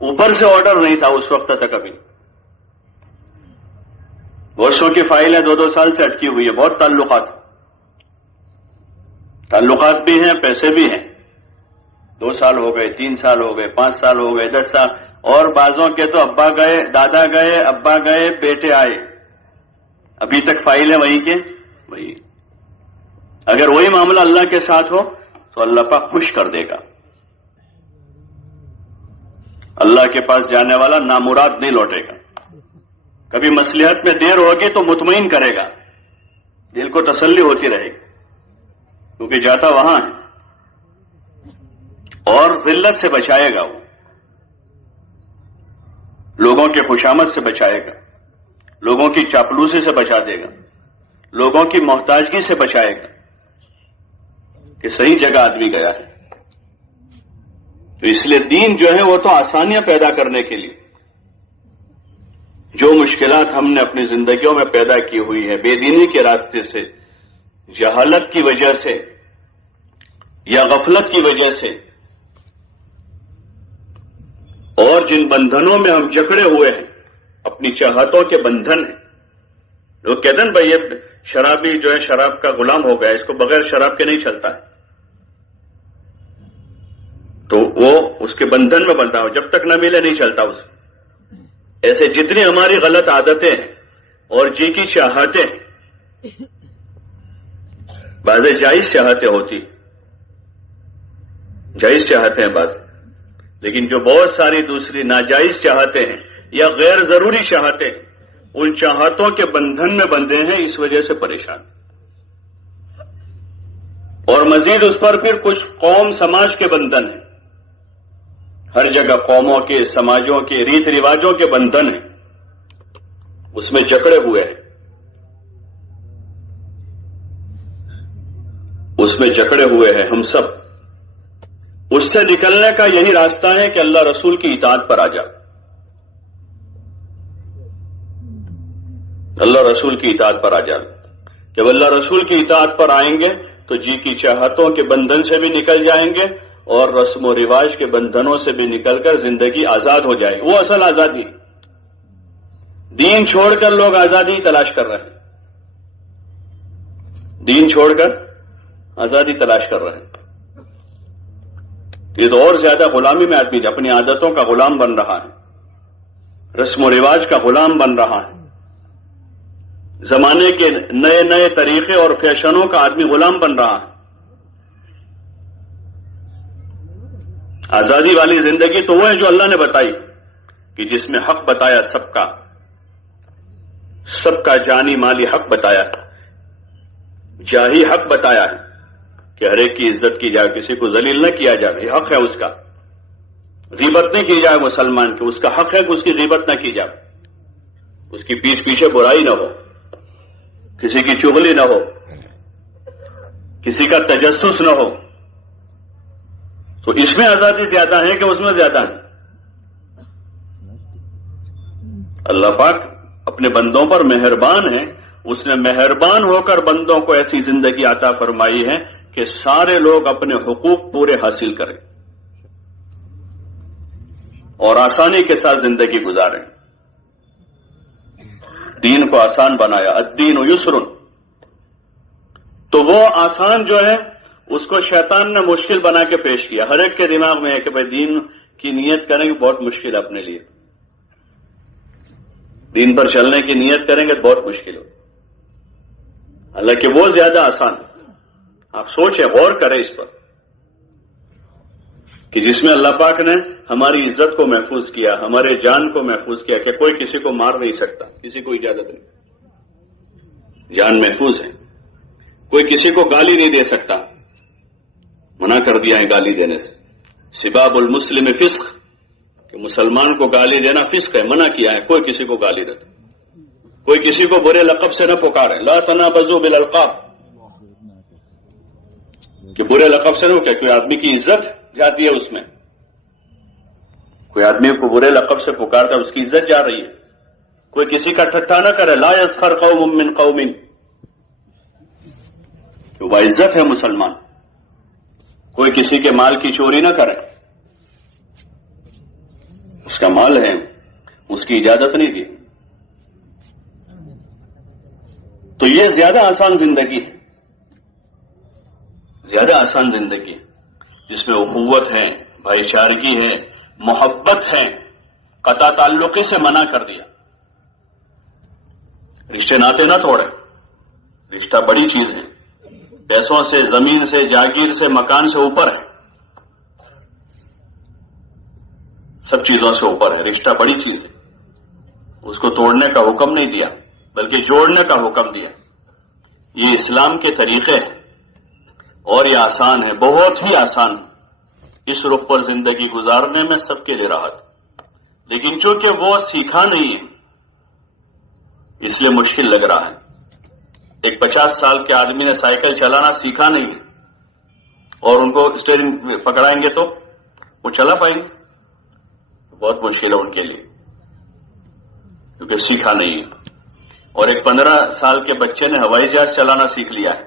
اوپر سے آرڈر نہیں تھا اس وقت تک۔ ابھی برسوں کی فائلیں 2-2 سال سے اٹکی ہوئی ہے، بہت تعلقات بھی ہیں، پیسے بھی ہیں، 2 سال ہو گئے، 3 سال ہو گئے، 5 سال ہو گئے، 10 سال، اور بعضوں کے تو ابا گئے، دادا گئے، ابا گئے، بیٹے آئے، ابھی تک فائلیں وہی کے وہی۔ اگر وہی معاملہ اللہ کے ساتھ ہو تو اللہ پاک خوش کر دے گا، اللہ کے پاس جانے والا نامراد نہیں لوٹے گا۔ کبھی مصلحت میں دیر ہوگی تو مطمئن کرے گا، دل کو تسلی ہوتی رہے گی، کیونکہ جاتا وہاں ہے، اور ذلت سے بچائے گا، وہ لوگوں کے خوشامد سے بچائے گا، لوگوں کی چاپلوسی سے بچا دے گا، لوگوں کی محتاجگی سے بچائے گا، کہ صحیح جگہ آدمی گیا ہے۔ تو اس لیے دین جو ہے وہ تو آسانیاں پیدا کرنے کے لیے، جو مشکلات ہم نے اپنی زندگیوں میں پیدا کی ہوئی ہے بے دینی کے راستے سے، جہالت کی وجہ سے یا غفلت کی وجہ سے، اور جن بندھنوں میں ہم جکڑے ہوئے ہیں، اپنی چاہتوں کے بندھن ہیں۔ لوگ کہتے ہیں بھائی یہ شرابی جو ہے شراب کا غلام ہو گیا، اس کو بغیر شراب کے نہیں چلتا ہے، تو وہ اس کے بندھن میں بندھا ہو، جب تک نہ ملے نہیں چلتا اسے۔ ایسے جتنی ہماری غلط عادتیں ہیں اور جی کی چاہتیں، بعض جائز چاہتیں ہوتی، جائز چاہتے ہیں بعض، لیکن جو بہت ساری دوسری ناجائز چاہتے ہیں یا غیر ضروری چاہتے ہیں، ان چاہتوں کے بندھن میں بندھے ہیں، اس وجہ سے پریشان۔ اور مزید اس پر پھر کچھ قوم سماج کے بندھن ہیں، ہر جگہ قوموں کے، سماجوں کے، ریت رواجوں کے بندھن ہیں، اس میں جکڑے ہوئے ہیں، اس میں جکڑے ہوئے ہیں ہم سب۔ اس سے نکلنے کا یہی راستہ ہے کہ اللہ رسول کی اطاعت پر آ جا، اللہ رسول کی اطاعت پر آ جا۔ جب اللہ رسول کی اطاعت پر آئیں گے تو جی کی چاہتوں کے بندھن سے بھی نکل جائیں گے اور رسم و رواج کے بندھنوں سے بھی نکل کر زندگی آزاد ہو جائے گی۔ وہ اصل آزادی، دین چھوڑ کر لوگ آزادی تلاش کر رہے ہیں، دین چھوڑ کر آزادی تلاش کر رہے ہیں۔ یہ تو اور زیادہ غلامی میں آدمی اپنی عادتوں کا غلام بن رہا ہے، رسم و رواج کا غلام بن رہا ہے، زمانے کے نئے نئے طریقے اور فیشنوں کا آدمی غلام بن رہا ہے۔ آزادی والی زندگی تو وہ ہے جو اللہ نے بتائی، کہ جس میں حق بتایا سب کا جانی مالی حق بتایا، جاہی حق بتایا ہے کہ ہر ایک کی عزت کی جائے، کسی کو ذلیل نہ کیا جائے، یہ حق ہے اس کا۔ غیبت نہیں کی جائے مسلمان کی، اس کا حق ہے کہ اس کی غیبت نہ کی جائے، اس کی پیٹھ پیچھے برائی نہ ہو، کسی کی چغلی نہ ہو، کسی کا تجسس نہ ہو۔ تو اس میں آزادی زیادہ ہے کہ اس میں زیادہ ہے؟ اللہ پاک اپنے بندوں پر مہربان ہے، اس نے مہربان ہو کر بندوں کو ایسی زندگی عطا فرمائی ہے کہ سارے لوگ اپنے حقوق پورے حاصل کریں اور آسانی کے ساتھ زندگی گزاریں۔ دین کو آسان بنایا، الدین یسر، تو وہ آسان جو ہے اس کو شیطان نے مشکل بنا کے پیش کیا۔ ہر ایک کے دماغ میں ہے کہ بھائی دین کی نیت کریں گے بہت مشکل ہے اپنے لیے، دین پر چلنے کی نیت کریں گے تو بہت مشکل ہو، حالانکہ وہ زیادہ آسان ہے۔ آپ سوچیں، غور کریں اس پر کہ جس میں اللہ پاک نے ہماری عزت کو محفوظ کیا، ہمارے جان کو محفوظ کیا کہ کوئی کسی کو مار نہیں سکتا، کسی کو اجازت نہیں، جان محفوظ ہے، کوئی کسی کو گالی نہیں دے سکتا، منع کر دیا ہے گالی دینے سے۔ سباب المسلم فسق، کہ مسلمان کو گالی دینا فسق ہے، منع کیا ہے، کوئی کسی کو گالی دے، کوئی کسی کو برے لقب سے نہ پکارے، لا تنابزوا بالالقاب، کہ برے لقب سے نہ کہ کوئی آدمی کی عزت جاتی ہے، اس میں کوئی آدمی کو برے لقب سے پکارتا ہے، اس کی عزت جا رہی ہے۔ کوئی کسی کا ٹھٹھا نہ کرے، لا یسخر قوم من قوم، کہ وہ عزت ہے مسلمان، کوئی کسی کے مال کی چوری نہ کرے، اس کا مال ہے، اس کی اجازت نہیں دی۔ تو یہ زیادہ آسان زندگی ہے، زیادہ آسان زندگی ہے، جس میں اخوت ہے، بھائی چارگی ہے، محبت ہے، قطع تعلقی سے منع کر دیا، رشتے ناطے نہ توڑے، رشتہ بڑی چیز ہے، پیسوں سے، زمین سے، جاگیر سے، مکان سے اوپر ہے، سب چیزوں سے اوپر ہے، رشتہ بڑی چیز ہے، اس کو توڑنے کا حکم نہیں دیا بلکہ جوڑنے کا حکم دیا۔ یہ اسلام کے طریقے ہیں اور یہ آسان ہے، بہت ہی آسان ہے، اس رخ پر زندگی گزارنے میں سب کے لیے راحت، لیکن چونکہ وہ سیکھا نہیں ہے اس لیے مشکل لگ رہا ہے۔ ایک 50 سال کے آدمی نے سائیکل چلانا سیکھا نہیں اور ان کو اسٹیئرنگ پکڑائیں گے تو وہ چلا پائیں گے؟ بہت مشکل ہے ان کے لیے، کیونکہ سیکھا نہیں ہے۔ اور ایک 15 سال کے بچے نے ہوائی جہاز چلانا سیکھ لیا ہے،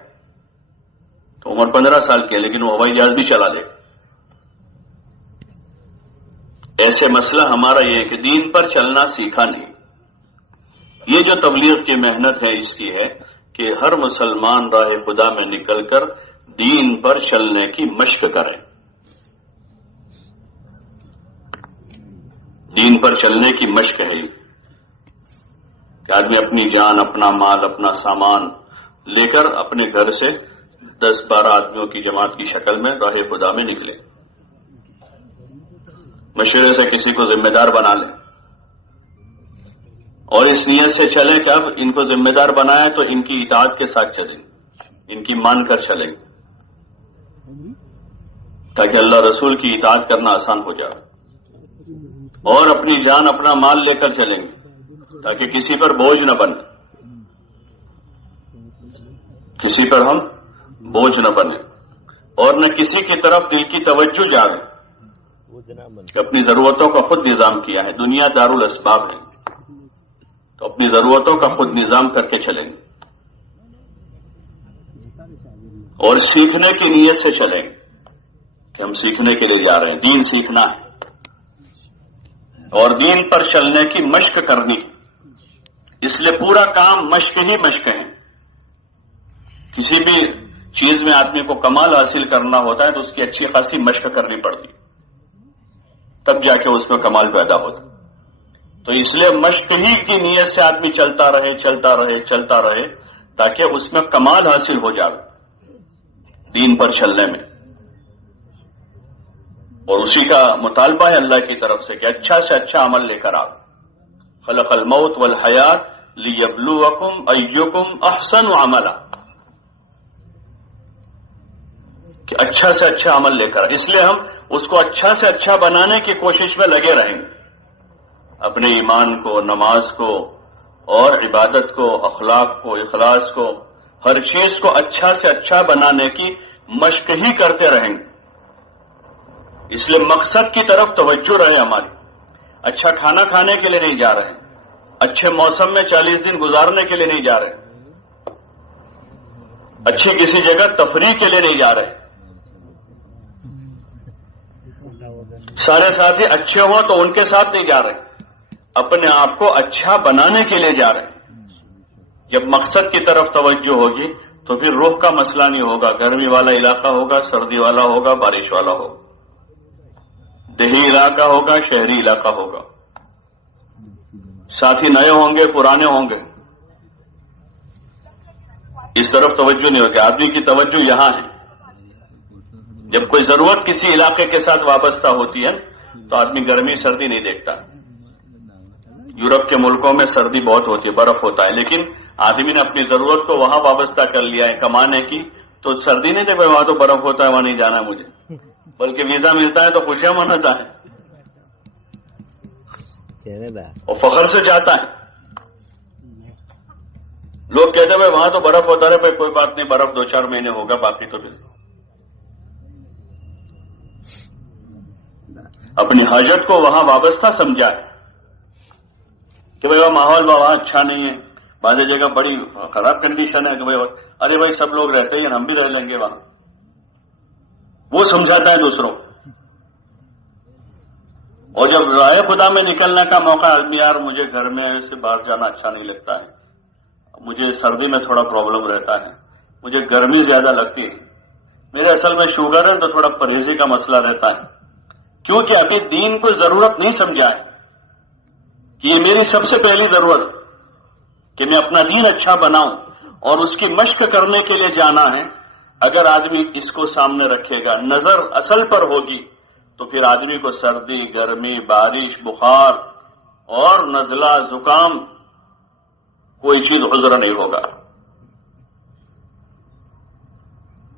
تو عمر 15 سال کی ہے لیکن وہ ہوائی جہاز بھی چلا لے۔ ایسے مسئلہ ہمارا یہ ہے کہ دین پر چلنا سیکھا نہیں۔ یہ جو تبلیغ کی محنت ہے اس کی ہے کہ ہر مسلمان راہ خدا میں نکل کر دین پر چلنے کی مشق کرے، دین پر چلنے کی مشق ہے کہ آدمی اپنی جان، اپنا مال، اپنا سامان لے کر اپنے گھر سے 10-12 آدمیوں کی جماعت کی شکل میں راہ خدا میں نکلے، مشورے سے کسی کو ذمہ دار بنا لیں اور اس نیت سے چلیں کہ اب ان کو ذمہ دار بنائیں تو ان کی اطاعت کے ساتھ چلیں، ان کی مان کر چلیں تاکہ اللہ رسول کی اطاعت کرنا آسان ہو جائے۔ اور اپنی جان اپنا مال لے کر چلیں گے تاکہ کسی پر بوجھ نہ بنے، کسی پر ہم بوجھ نہ بنے، اور نہ کسی کی طرف دل کی توجہ جائے کہ اپنی ضرورتوں کا خود نظام کیا ہے۔ دنیا دارالاسباب ہے، تو اپنی ضرورتوں کا خود نظام کر کے چلیں گے اور سیکھنے کی نیت سے چلیں گے کہ ہم سیکھنے کے لیے جا رہے ہیں، دین سیکھنا ہے اور دین پر چلنے کی مشق کرنی ہے۔ اس لیے پورا کام مشق ہی مشق ہے۔ کسی بھی چیز میں آدمی کو کمال حاصل کرنا ہوتا ہے تو اس کی اچھی خاصی مشق کرنی پڑتی ہے، تب جا کے اس میں کمال پیدا ہوتا ہے۔ تو اس لیے مشق ہی کی نیت سے آدمی چلتا رہے چلتا رہے چلتا رہے تاکہ اس میں کمال حاصل ہو جائے دین پر چلنے میں، اور اسی کا مطالبہ ہے اللہ کی طرف سے کہ اچھا سے اچھا عمل لے کر آؤ۔ خلق الموت والحیات لیبلوکم ایکم احسن عملا، کہ اچھا سے اچھا عمل لے کر، اس لیے ہم اس کو اچھا سے اچھا بنانے کی کوشش میں لگے رہیں گے، اپنے ایمان کو، نماز کو اور عبادت کو، اخلاق کو، اخلاص کو، ہر چیز کو اچھا سے اچھا بنانے کی مشق ہی کرتے رہیں گے۔ اس لیے مقصد کی طرف توجہ رہے ہماری۔ اچھا کھانا کھانے کے لیے نہیں جا رہے، اچھے موسم میں 40 دن گزارنے کے لیے نہیں جا رہے، اچھی کسی جگہ تفریح کے لیے نہیں جا رہے۔ سارے ساتھی اچھے ہوں تو ان کے ساتھ نہیں جا رہے، اپنے آپ کو اچھا بنانے کے لیے جا رہے ہیں۔ جب مقصد کی طرف توجہ ہوگی تو پھر روح کا مسئلہ نہیں ہوگا، گرمی والا علاقہ ہوگا، سردی والا ہوگا، بارش والا ہوگا، دیہی علاقہ ہوگا، شہری علاقہ ہوگا، ساتھی نئے ہوں گے، پرانے ہوں گے، اس طرف توجہ نہیں ہوگی۔ آدمی کی توجہ یہاں ہے۔ جب کوئی ضرورت کسی علاقے کے ساتھ وابستہ ہوتی ہے تو آدمی گرمی سردی نہیں دیکھتا۔ یورپ کے ملکوں میں سردی بہت ہوتی ہے، برف ہوتا ہے، لیکن آدمی نے اپنی ضرورت کو وہاں وابستہ کر لیا ہے کمانے کی، تو سردی نہیں جب وہاں تو برف ہوتا ہے وہاں نہیں جانا مجھے، بلکہ ویزا ملتا ہے تو خوشیاں مناتا ہے اور فخر سے جاتا ہے۔ لوگ کہتے ہیں بھائی وہاں تو برف ہوتا ہے، بھائی کوئی بات نہیں، برف 2-4 مہینے ہوگا، باقی تو پھر اپنی حاجت کو وہاں وابستہ سمجھا ہے کہ بھائی وہ ماحول وہاں اچھا نہیں ہے، بعض جگہ بڑی خراب کنڈیشن ہے کہ بھائی ارے بھائی سب لوگ رہتے ہیں ہم بھی رہ لیں گے وہاں، وہ سمجھاتا ہے دوسروں۔ اور جب رائے خدا میں نکلنے کا موقع، آدمی یار مجھے گھر میں سے باہر جانا اچھا نہیں لگتا ہے، مجھے سردی میں تھوڑا پرابلم رہتا ہے، مجھے گرمی زیادہ لگتی ہے، میرے اصل میں شوگر ہے تو تھوڑا پرہیزی کا مسئلہ رہتا ہے، کیونکہ ابھی دین کو ضرورت نہیں سمجھا ہے کہ یہ میری سب سے پہلی ضرورت کہ میں اپنا دین اچھا بناؤں اور اس کی مشق کرنے کے لیے جانا ہے۔ اگر آدمی اس کو سامنے رکھے گا، نظر اصل پر ہوگی، تو پھر آدمی کو سردی، گرمی، بارش، بخار اور نزلہ، زکام کوئی چیز عذر نہیں ہوگا۔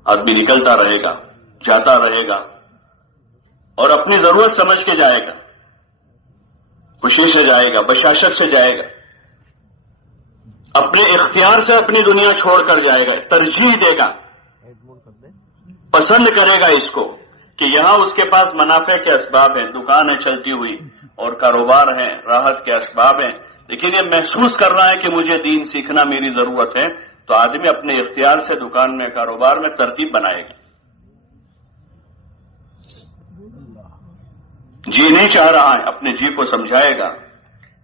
آدمی نکلتا رہے گا، جاتا رہے گا اور اپنی ضرورت سمجھ کے جائے گا، خوشی سے جائے گا، بشاشت سے جائے گا، اپنے اختیار سے اپنی دنیا چھوڑ کر جائے گا، ترجیح دے گا، پسند کرے گا اس کو کہ یہاں اس کے پاس منافع کے اسباب ہیں، دکانیں چلتی ہوئی اور کاروبار ہیں، راحت کے اسباب ہیں، لیکن یہ محسوس کر رہا ہے کہ مجھے دین سیکھنا میری ضرورت ہے، تو آدمی اپنے اختیار سے دکان میں، کاروبار میں ترتیب بنائے گا۔ جی نہیں چاہ رہا ہے، اپنے جی کو سمجھائے گا،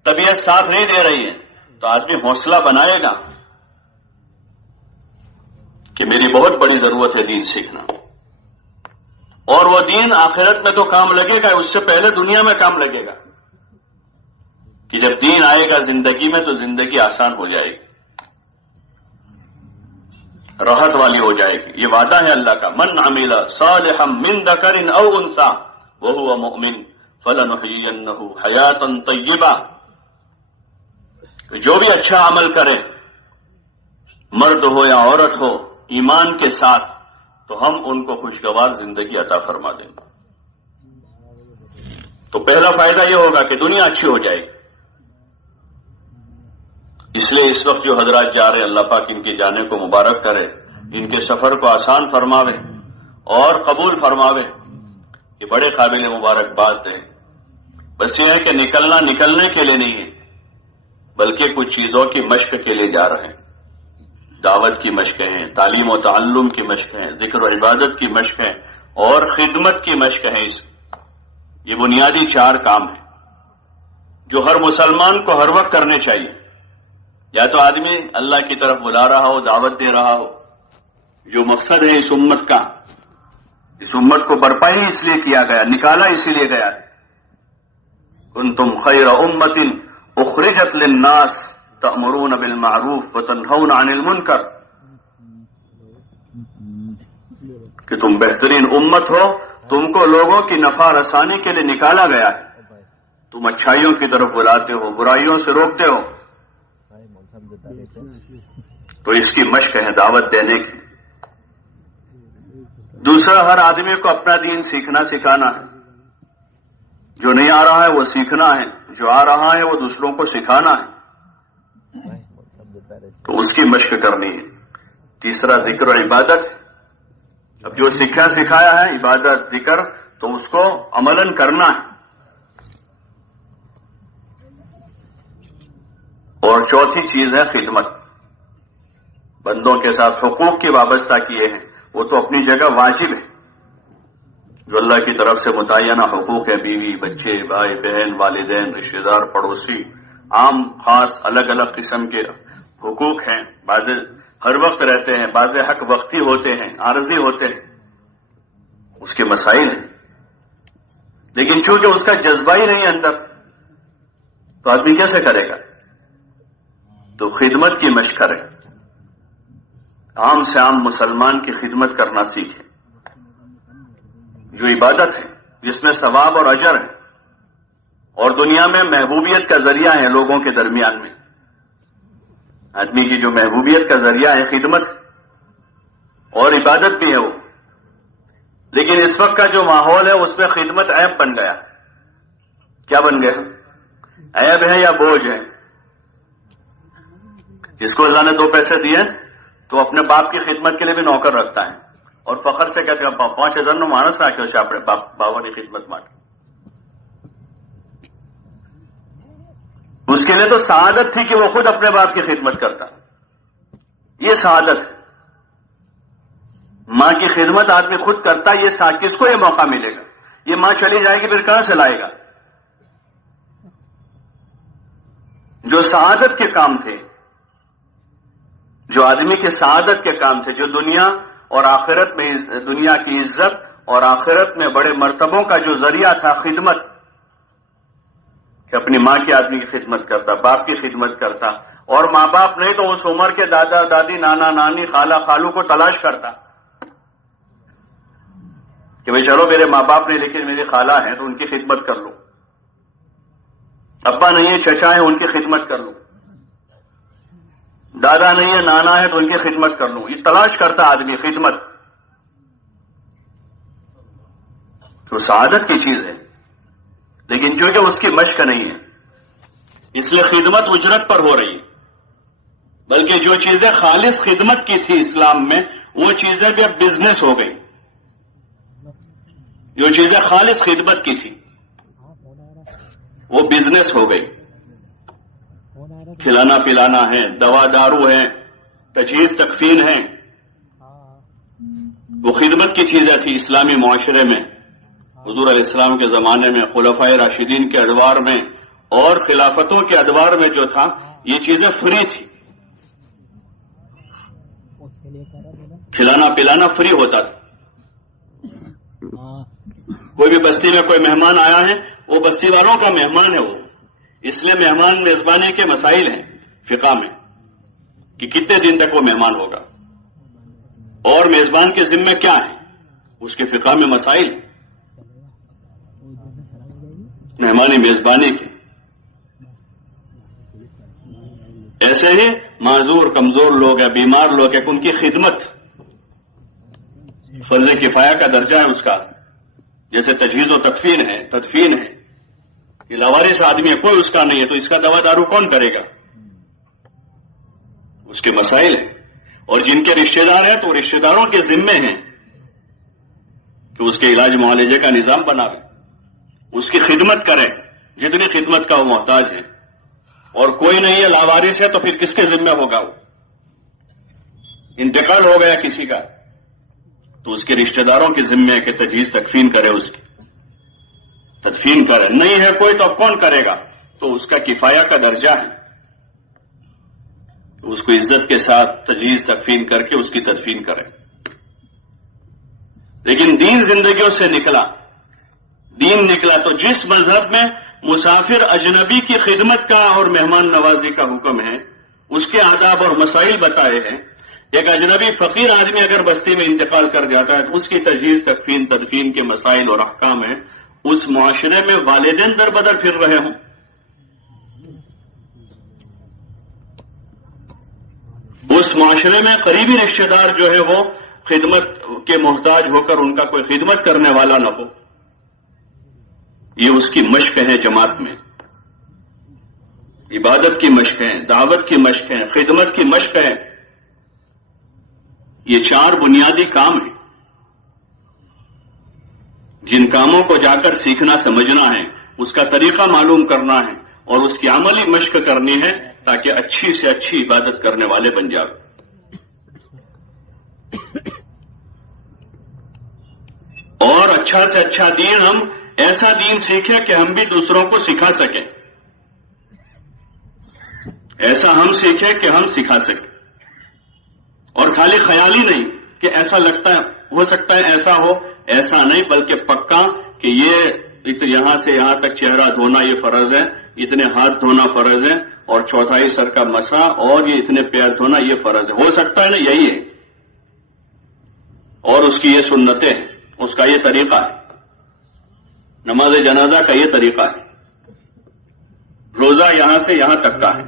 طبیعت ساتھ نہیں دے رہی ہے تو آدمی حوصلہ بنائے گا کہ میری بہت بڑی ضرورت ہے دین سیکھنا، اور وہ دین آخرت میں تو کام لگے گا، اس سے پہلے دنیا میں کام لگے گا، کہ جب دین آئے گا زندگی میں تو زندگی آسان ہو جائے گی، راحت والی ہو جائے گی۔ یہ وعدہ ہے اللہ کا، من عمل صالحا من ذکر او انثى وهو مؤمن فلنحيينه حیاتا طیبہ، جو بھی اچھا عمل کرے، مرد ہو یا عورت ہو، ایمان کے ساتھ، تو ہم ان کو خوشگوار زندگی عطا فرما دیں گے۔ تو پہلا فائدہ یہ ہوگا کہ دنیا اچھی ہو جائے گی. اس لیے اس وقت جو حضرات جا رہے ہیں اللہ پاک ان کے جانے کو مبارک کرے، ان کے سفر کو آسان فرماوے اور قبول فرماوے. یہ بڑے قابل مبارکباد ہے. بس یہ ہے کہ نکلنے کے لیے نہیں ہے، بلکہ کچھ چیزوں کی مشق کے لیے جا رہے ہیں. دعوت کی مشقیں ہیں، تعلیم و تعلم کی مشقیں ہیں، ذکر و عبادت کی مشقیں اور خدمت کی مشق ہیں. یہ بنیادی 4 کام ہیں جو ہر مسلمان کو ہر وقت کرنے چاہیے. یا تو آدمی اللہ کی طرف بلا رہا ہو، دعوت دے رہا ہو، جو مقصد ہے اس امت کا، اس امت کو برپا ہی اس لیے کیا گیا، نکالا اسی لیے گیا ہے. کنتم خیر امت اخرجت للناس تأمرون بالمعروف وتنہون عن المنکر، کہ تم بہترین امت ہو، تم کو لوگوں کی نفع رسانی کے لیے نکالا گیا ہے. تم اچھائیوں کی طرف بلاتے ہو، برائیوں سے روکتے ہو. تو اس کی مشق ہے دعوت دینے کی. دوسرا، ہر آدمی کو اپنا دین سیکھنا سکھانا ہے. جو نہیں آ رہا ہے وہ سیکھنا ہے، جو آ رہا ہے وہ دوسروں کو سکھانا ہے. تو اس کی مشق کرنی ہے. تیسرا، ذکر و عبادت. اب جو سیکھا سکھایا ہے عبادت ذکر، تو اس کو عملاً کرنا ہے. اور چوتھی چیز ہے خدمت. بندوں کے ساتھ حقوق کی وابستہ کیے ہیں، وہ تو اپنی جگہ واجب ہے. جو اللہ کی طرف سے متعینہ حقوق ہیں، بیوی، بچے، بھائی بہن، والدین، رشتہ دار، پڑوسی، عام خاص الگ الگ قسم کے حقوق ہیں. بعض ہر وقت رہتے ہیں، بعض حق وقتی ہوتے ہیں، عارضی ہوتے ہیں، اس کے مسائل ہیں. لیکن چونکہ اس کا جذبہ ہی نہیں اندر، تو آدمی کیسے کرے گا؟ تو خدمت کی مشق کرے. عام سے عام مسلمان کی خدمت کرنا سیکھے. جو عبادت ہے، جس میں ثواب اور اجر ہے، اور دنیا میں محبوبیت کا ذریعہ ہے لوگوں کے درمیان میں. آدمی کی جو محبوبیت کا ذریعہ ہے خدمت اور عبادت بھی ہے وہ. لیکن اس وقت کا جو ماحول ہے اس میں خدمت عیب بن گیا. کیا بن گیا؟ عیب ہے یا بوجھ ہے. جس کو اللہ نے 2 پیسے دیے تو اپنے باپ کی خدمت کے لیے بھی نوکر رکھتا ہے اور فخر سے کہتے ہیں 5000 مانس راکھے اسے اپنے بابا کی خدمت مانگ. اس کے لیے تو سعادت تھی کہ وہ خود اپنے باپ کی خدمت کرتا. یہ سعادت ہے. ماں کی خدمت آدمی خود کرتا. یہ کس کو یہ موقع ملے گا؟ یہ ماں چلی جائے گی پھر کہاں سے لائے گا؟ جو سعادت کے کام تھے، جو آدمی کے سعادت کے کام تھے، جو دنیا اور آخرت میں دنیا کی عزت اور آخرت میں بڑے مرتبوں کا جو ذریعہ تھا خدمت، کہ اپنی ماں کی آدمی کی خدمت کرتا، باپ کی خدمت کرتا، اور ماں باپ نہیں تو اس عمر کے دادا دادی، نانا نانی، خالہ خالو کو تلاش کرتا کہ بھئی چلو میرے ماں باپ نہیں لیکن میری خالہ ہیں تو ان کی خدمت کر لوں، ابا نہیں ہے چچا ہیں ان کی خدمت کر لوں، دادا نہیں ہے نانا ہے تو ان کی خدمت کر لوں. یہ تلاش کرتا آدمی خدمت. تو سعادت کی چیز ہے، لیکن چونکہ اس کی مشق نہیں ہے اس لیے خدمت اجرت پر ہو رہی ہے. بلکہ جو چیزیں خالص خدمت کی تھی اسلام میں، وہ چیزیں بھی اب بزنس ہو گئی. جو چیزیں خالص خدمت کی تھی وہ بزنس ہو گئی. کھلانا پلانا ہے، دوا دارو ہے، تجہیز تکفین ہے، وہ خدمت کی چیزیں تھی اسلامی معاشرے میں. حضور علیہ السلام کے زمانے میں، خلفائے راشدین کے ادوار میں اور خلافتوں کے ادوار میں جو تھا، یہ چیزیں فری تھی. کھلانا پلانا فری ہوتا تھا. کوئی بھی بستی میں کوئی مہمان آیا ہے، وہ بستی والوں کا مہمان ہے وہ. اس لیے مہمان میزبانی کے مسائل ہیں فقہ میں کہ کتنے دن تک وہ مہمان ہوگا اور میزبان کے ذمے کیا ہے، اس کے فقہ میں مسائل مہمانی میزبانی کے. ایسے ہی معذور کمزور لوگ ہیں، بیمار لوگ ہیں، ان کی خدمت فرض کفایہ کا درجہ ہے اس کا. جیسے تجہیز و تدفین ہے، یہ لاوارث آدمی ہے، کوئی اس کا نہیں ہے، تو اس کا دوا دارو کون کرے گا؟ اس کے مسائل ہیں، اور جن کے رشتہ دار ہیں تو رشتہ داروں کے ذمے ہیں کہ اس کے علاج معالجے کا نظام بناوے، اس کی خدمت کرے جتنی خدمت کا وہ محتاج ہے، اور کوئی نہیں ہے لاوارث ہے تو پھر کس کے ذمہ ہوگا؟ وہ انتقال ہو گیا کسی کا تو اس کے رشتہ داروں کے ذمے ہے کہ تجہیز تکفین کرے، اس کی تدفین کرے، نہیں ہے کوئی تو اب کون کرے گا؟ تو اس کا کفایہ کا درجہ ہے، تو اس کو عزت کے ساتھ تجہیز تکفین کر کے اس کی تدفین کرے۔ لیکن دین زندگیوں سے نکلا، دین نکلا تو جس مذہب میں مسافر اجنبی کی خدمت کا اور مہمان نوازی کا حکم ہے، اس کے آداب اور مسائل بتائے ہیں۔ ایک اجنبی فقیر آدمی اگر بستی میں انتقال کر جاتا ہے تو اس کی تجہیز تکفین تدفین کے مسائل اور احکام ہیں، اس معاشرے میں والدین در بدر پھر رہے ہوں، اس معاشرے میں قریبی رشتہ دار جو ہے وہ خدمت کے محتاج ہو کر ان کا کوئی خدمت کرنے والا نہ ہو، یہ اس کی مشق ہے۔ جماعت میں عبادت کی مشق ہے، دعوت کی مشق ہے، خدمت کی مشق ہے، یہ چار بنیادی کام ہیں جن کاموں کو جا کر سیکھنا سمجھنا ہے، اس کا طریقہ معلوم کرنا ہے اور اس کی عملی مشق کرنی ہے تاکہ اچھی سے اچھی عبادت کرنے والے بن جائیں۔ اور اچھا سے اچھا دین ہم ایسا دین سیکھیں کہ ہم بھی دوسروں کو سکھا سکیں، ایسا ہم سیکھیں کہ ہم سکھا سکیں، اور خالی خیالی نہیں کہ ایسا لگتا ہے ہو سکتا ہے ایسا ہو، ایسا نہیں، بلکہ پکا کہ یہ یہاں سے یہاں تک چہرہ دھونا یہ فرض ہے، اتنے ہاتھ دھونا فرض ہے، اور چوتھائی سر کا مسا اور یہ اتنے پیر دھونا یہ فرض ہے، ہو سکتا ہے نا، یہی ہے، اور اس کی یہ سنتیں ہیں، اس کا یہ طریقہ ہے، نماز جنازہ کا یہ طریقہ ہے، روزہ یہاں سے یہاں تک کا ہے،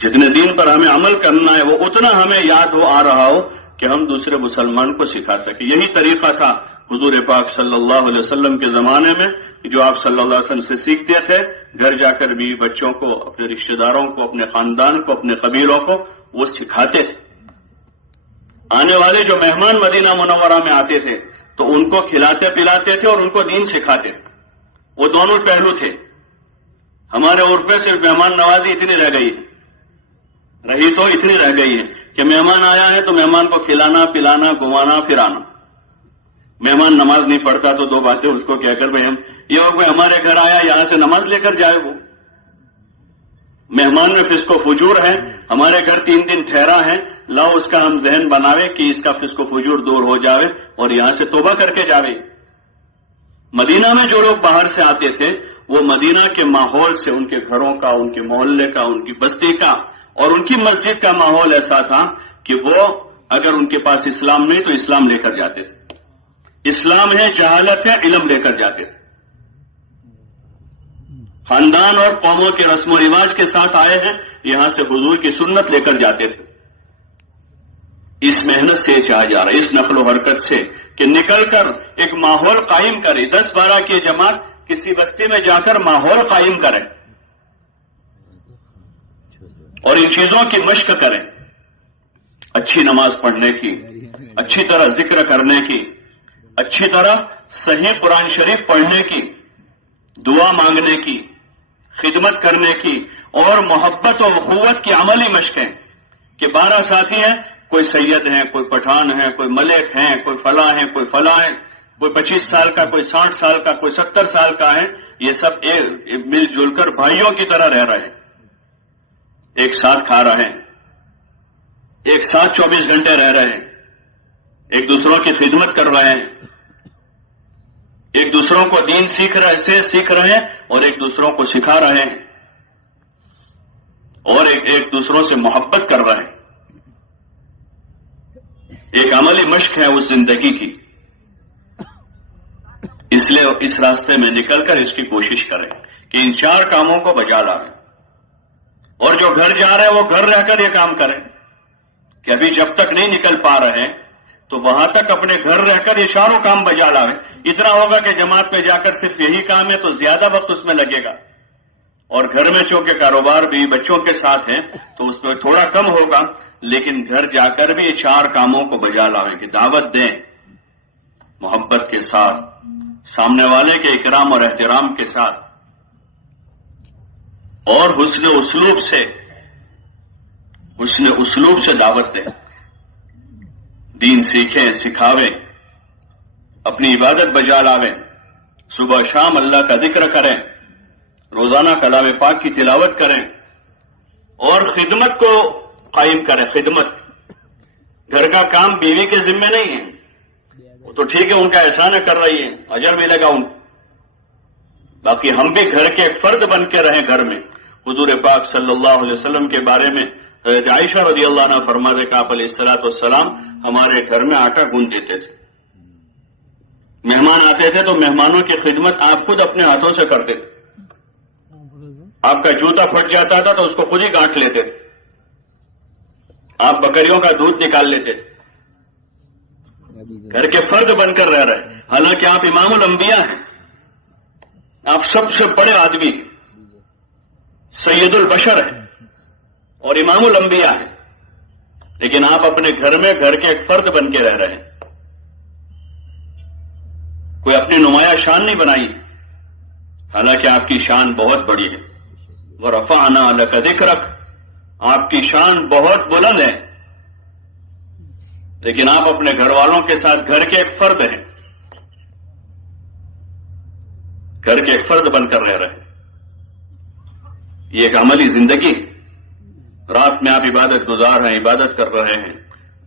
جتنے دین پر ہمیں عمل کرنا ہے وہ اتنا ہمیں یاد ہو آ رہا ہو کہ ہم دوسرے مسلمان کو سکھا سکیں۔ یہی طریقہ تھا حضور پاک صلی اللہ علیہ وسلم کے زمانے میں، جو آپ صلی اللہ علیہ وسلم سے سیکھتے تھے، گھر جا کر بھی بچوں کو، اپنے رشتہ داروں کو، اپنے خاندان کو، اپنے قبیلوں کو وہ سکھاتے تھے۔ آنے والے جو مہمان مدینہ منورہ میں آتے تھے تو ان کو کھلاتے پلاتے تھے اور ان کو دین سکھاتے تھے، وہ دونوں پہلو تھے۔ ہمارے عرف میں صرف مہمان نوازی اتنی رہ گئی ہے، رہی تو اتنی رہ گئی ہے کہ مہمان آیا ہے تو مہمان کو کھلانا پلانا گھمانا پھرانا، مہمان نماز نہیں پڑھتا تو دو باتیں اس کو کہہ کر بھائی یہ ہو کوئی ہمارے گھر آیا یہاں سے نماز لے کر جائے، وہ مہمان میں فسق و فجور ہے، ہمارے گھر 3 دن ٹھہرا ہے، لاؤ اس کا ہم ذہن بناوے کہ اس کا فسق و فجور دور ہو جاوے اور یہاں سے توبہ کر کے جاوے۔ مدینہ میں جو لوگ باہر سے آتے تھے وہ مدینہ کے ماحول سے، ان کے گھروں کا، ان کے محلے کا، ان کی بستی کا اور ان کی مسجد کا ماحول ایسا تھا کہ وہ اگر ان کے پاس اسلام نہیں تو اسلام لے کر جاتے تھے، اسلام ہے جہالت ہے علم لے کر جاتے تھے، خاندان اور قوموں کے رسم و رواج کے ساتھ آئے ہیں، یہاں سے حضور کی سنت لے کر جاتے تھے۔ اس محنت سے چاہا جا رہا ہے، اس نقل و حرکت سے کہ نکل کر ایک ماحول قائم کرے، 10-12 کی جماعت کسی بستی میں جا کر ماحول قائم کرے اور ان چیزوں کی مشق کریں، اچھی نماز پڑھنے کی، اچھی طرح ذکر کرنے کی، اچھی طرح صحیح قرآن شریف پڑھنے کی، دعا مانگنے کی، خدمت کرنے کی اور محبت و اخوت کی عملی مشقیں کہ 12 ساتھی ہیں، کوئی سید ہیں، کوئی پٹھان ہیں، کوئی ملک ہیں، کوئی فلاں ہیں، کوئی فلاں ہیں، کوئی 25 سال کا، کوئی 60 سال کا، کوئی 70 سال کا ہے، یہ سب مل جل کر بھائیوں کی طرح رہ رہے ہیں، ایک ساتھ کھا رہے ہیں، ایک ساتھ 24 گھنٹے رہ رہے ہیں، ایک دوسروں کی خدمت کر رہے ہیں، ایک دوسروں کو دین سیکھ رہے ہیں اور ایک دوسروں کو سکھا رہے ہیں اور ایک دوسروں سے محبت کر رہے ہیں۔ ایک عملی مشق ہے اس زندگی کی، اس لیے اس راستے میں نکل کر اس کی کوشش کریں کہ ان 4 کاموں کو بجا لائیں، اور جو گھر جا رہے ہیں وہ گھر رہ کر یہ کام کریں کہ ابھی جب تک نہیں نکل پا رہے تو وہاں تک اپنے گھر رہ کر یہ 4 کام بجا لائیں۔ اتنا ہوگا کہ جماعت میں جا کر صرف یہی کام ہے تو زیادہ وقت اس میں لگے گا، اور گھر میں چونکہ کاروبار بھی بچوں کے ساتھ ہے تو اس میں تھوڑا کم ہوگا، لیکن گھر جا کر بھی 4 کاموں کو بجا لاویں کہ دعوت دیں محبت کے ساتھ، سامنے والے کے اکرام اور احترام کے ساتھ، اور حسن اسلوب سے دعوت دیں، دین سیکھیں، سکھاویں، اپنی عبادت بجا لاویں، صبح شام اللہ کا ذکر کریں، روزانہ کلام پاک کی تلاوت کریں، اور خدمت کو قائم کریں۔ خدمت، گھر کا کام بیوی کے ذمہ نہیں ہے، وہ تو ٹھیک ہے ان کا احسان ہے کر رہی ہے، اجر ملے گا ان کو، باقی ہم بھی گھر کے ایک فرد بن کے رہیں گھر میں۔ حضور پاک صلی اللہ علیہ وسلم کے بارے میں حضرت عائشہ رضی اللہ عنہ فرماتے کہ آپ علیہ السلام ہمارے گھر میں آٹا گوندھ دیتے تھے، مہمان آتے تھے تو مہمانوں کی خدمت آپ خود اپنے ہاتھوں سے کرتے تھے، آپ کا جوتا پھٹ جاتا تھا تو اس کو خود ہی گانٹھ لیتے تھے، آپ بکریوں کا دودھ نکال لیتے تھے، گھر کے فرد بن کر رہ رہے، حالانکہ آپ امام الانبیاء ہیں، آپ سب سے بڑے آدمی ہیں، سید البشر ہیں اور امام الانبیاء ہیں، لیکن آپ اپنے گھر میں گھر کے ایک فرد بن کے رہ رہے ہیں، کوئی اپنی نمایاں شان نہیں بنائی، حالانکہ آپ کی شان بہت بڑی ہے۔ وَرَفَعْنَا لَكَ ذِكْرَكَ، آپ کی شان بہت بلند ہے، لیکن آپ اپنے گھر والوں کے ساتھ گھر کے ایک فرد ہیں، گھر کے ایک فرد بن کر رہ رہے ہیں۔ یہ ایک عملی زندگی، رات میں آپ عبادت گزار ہیں، عبادت کر رہے ہیں،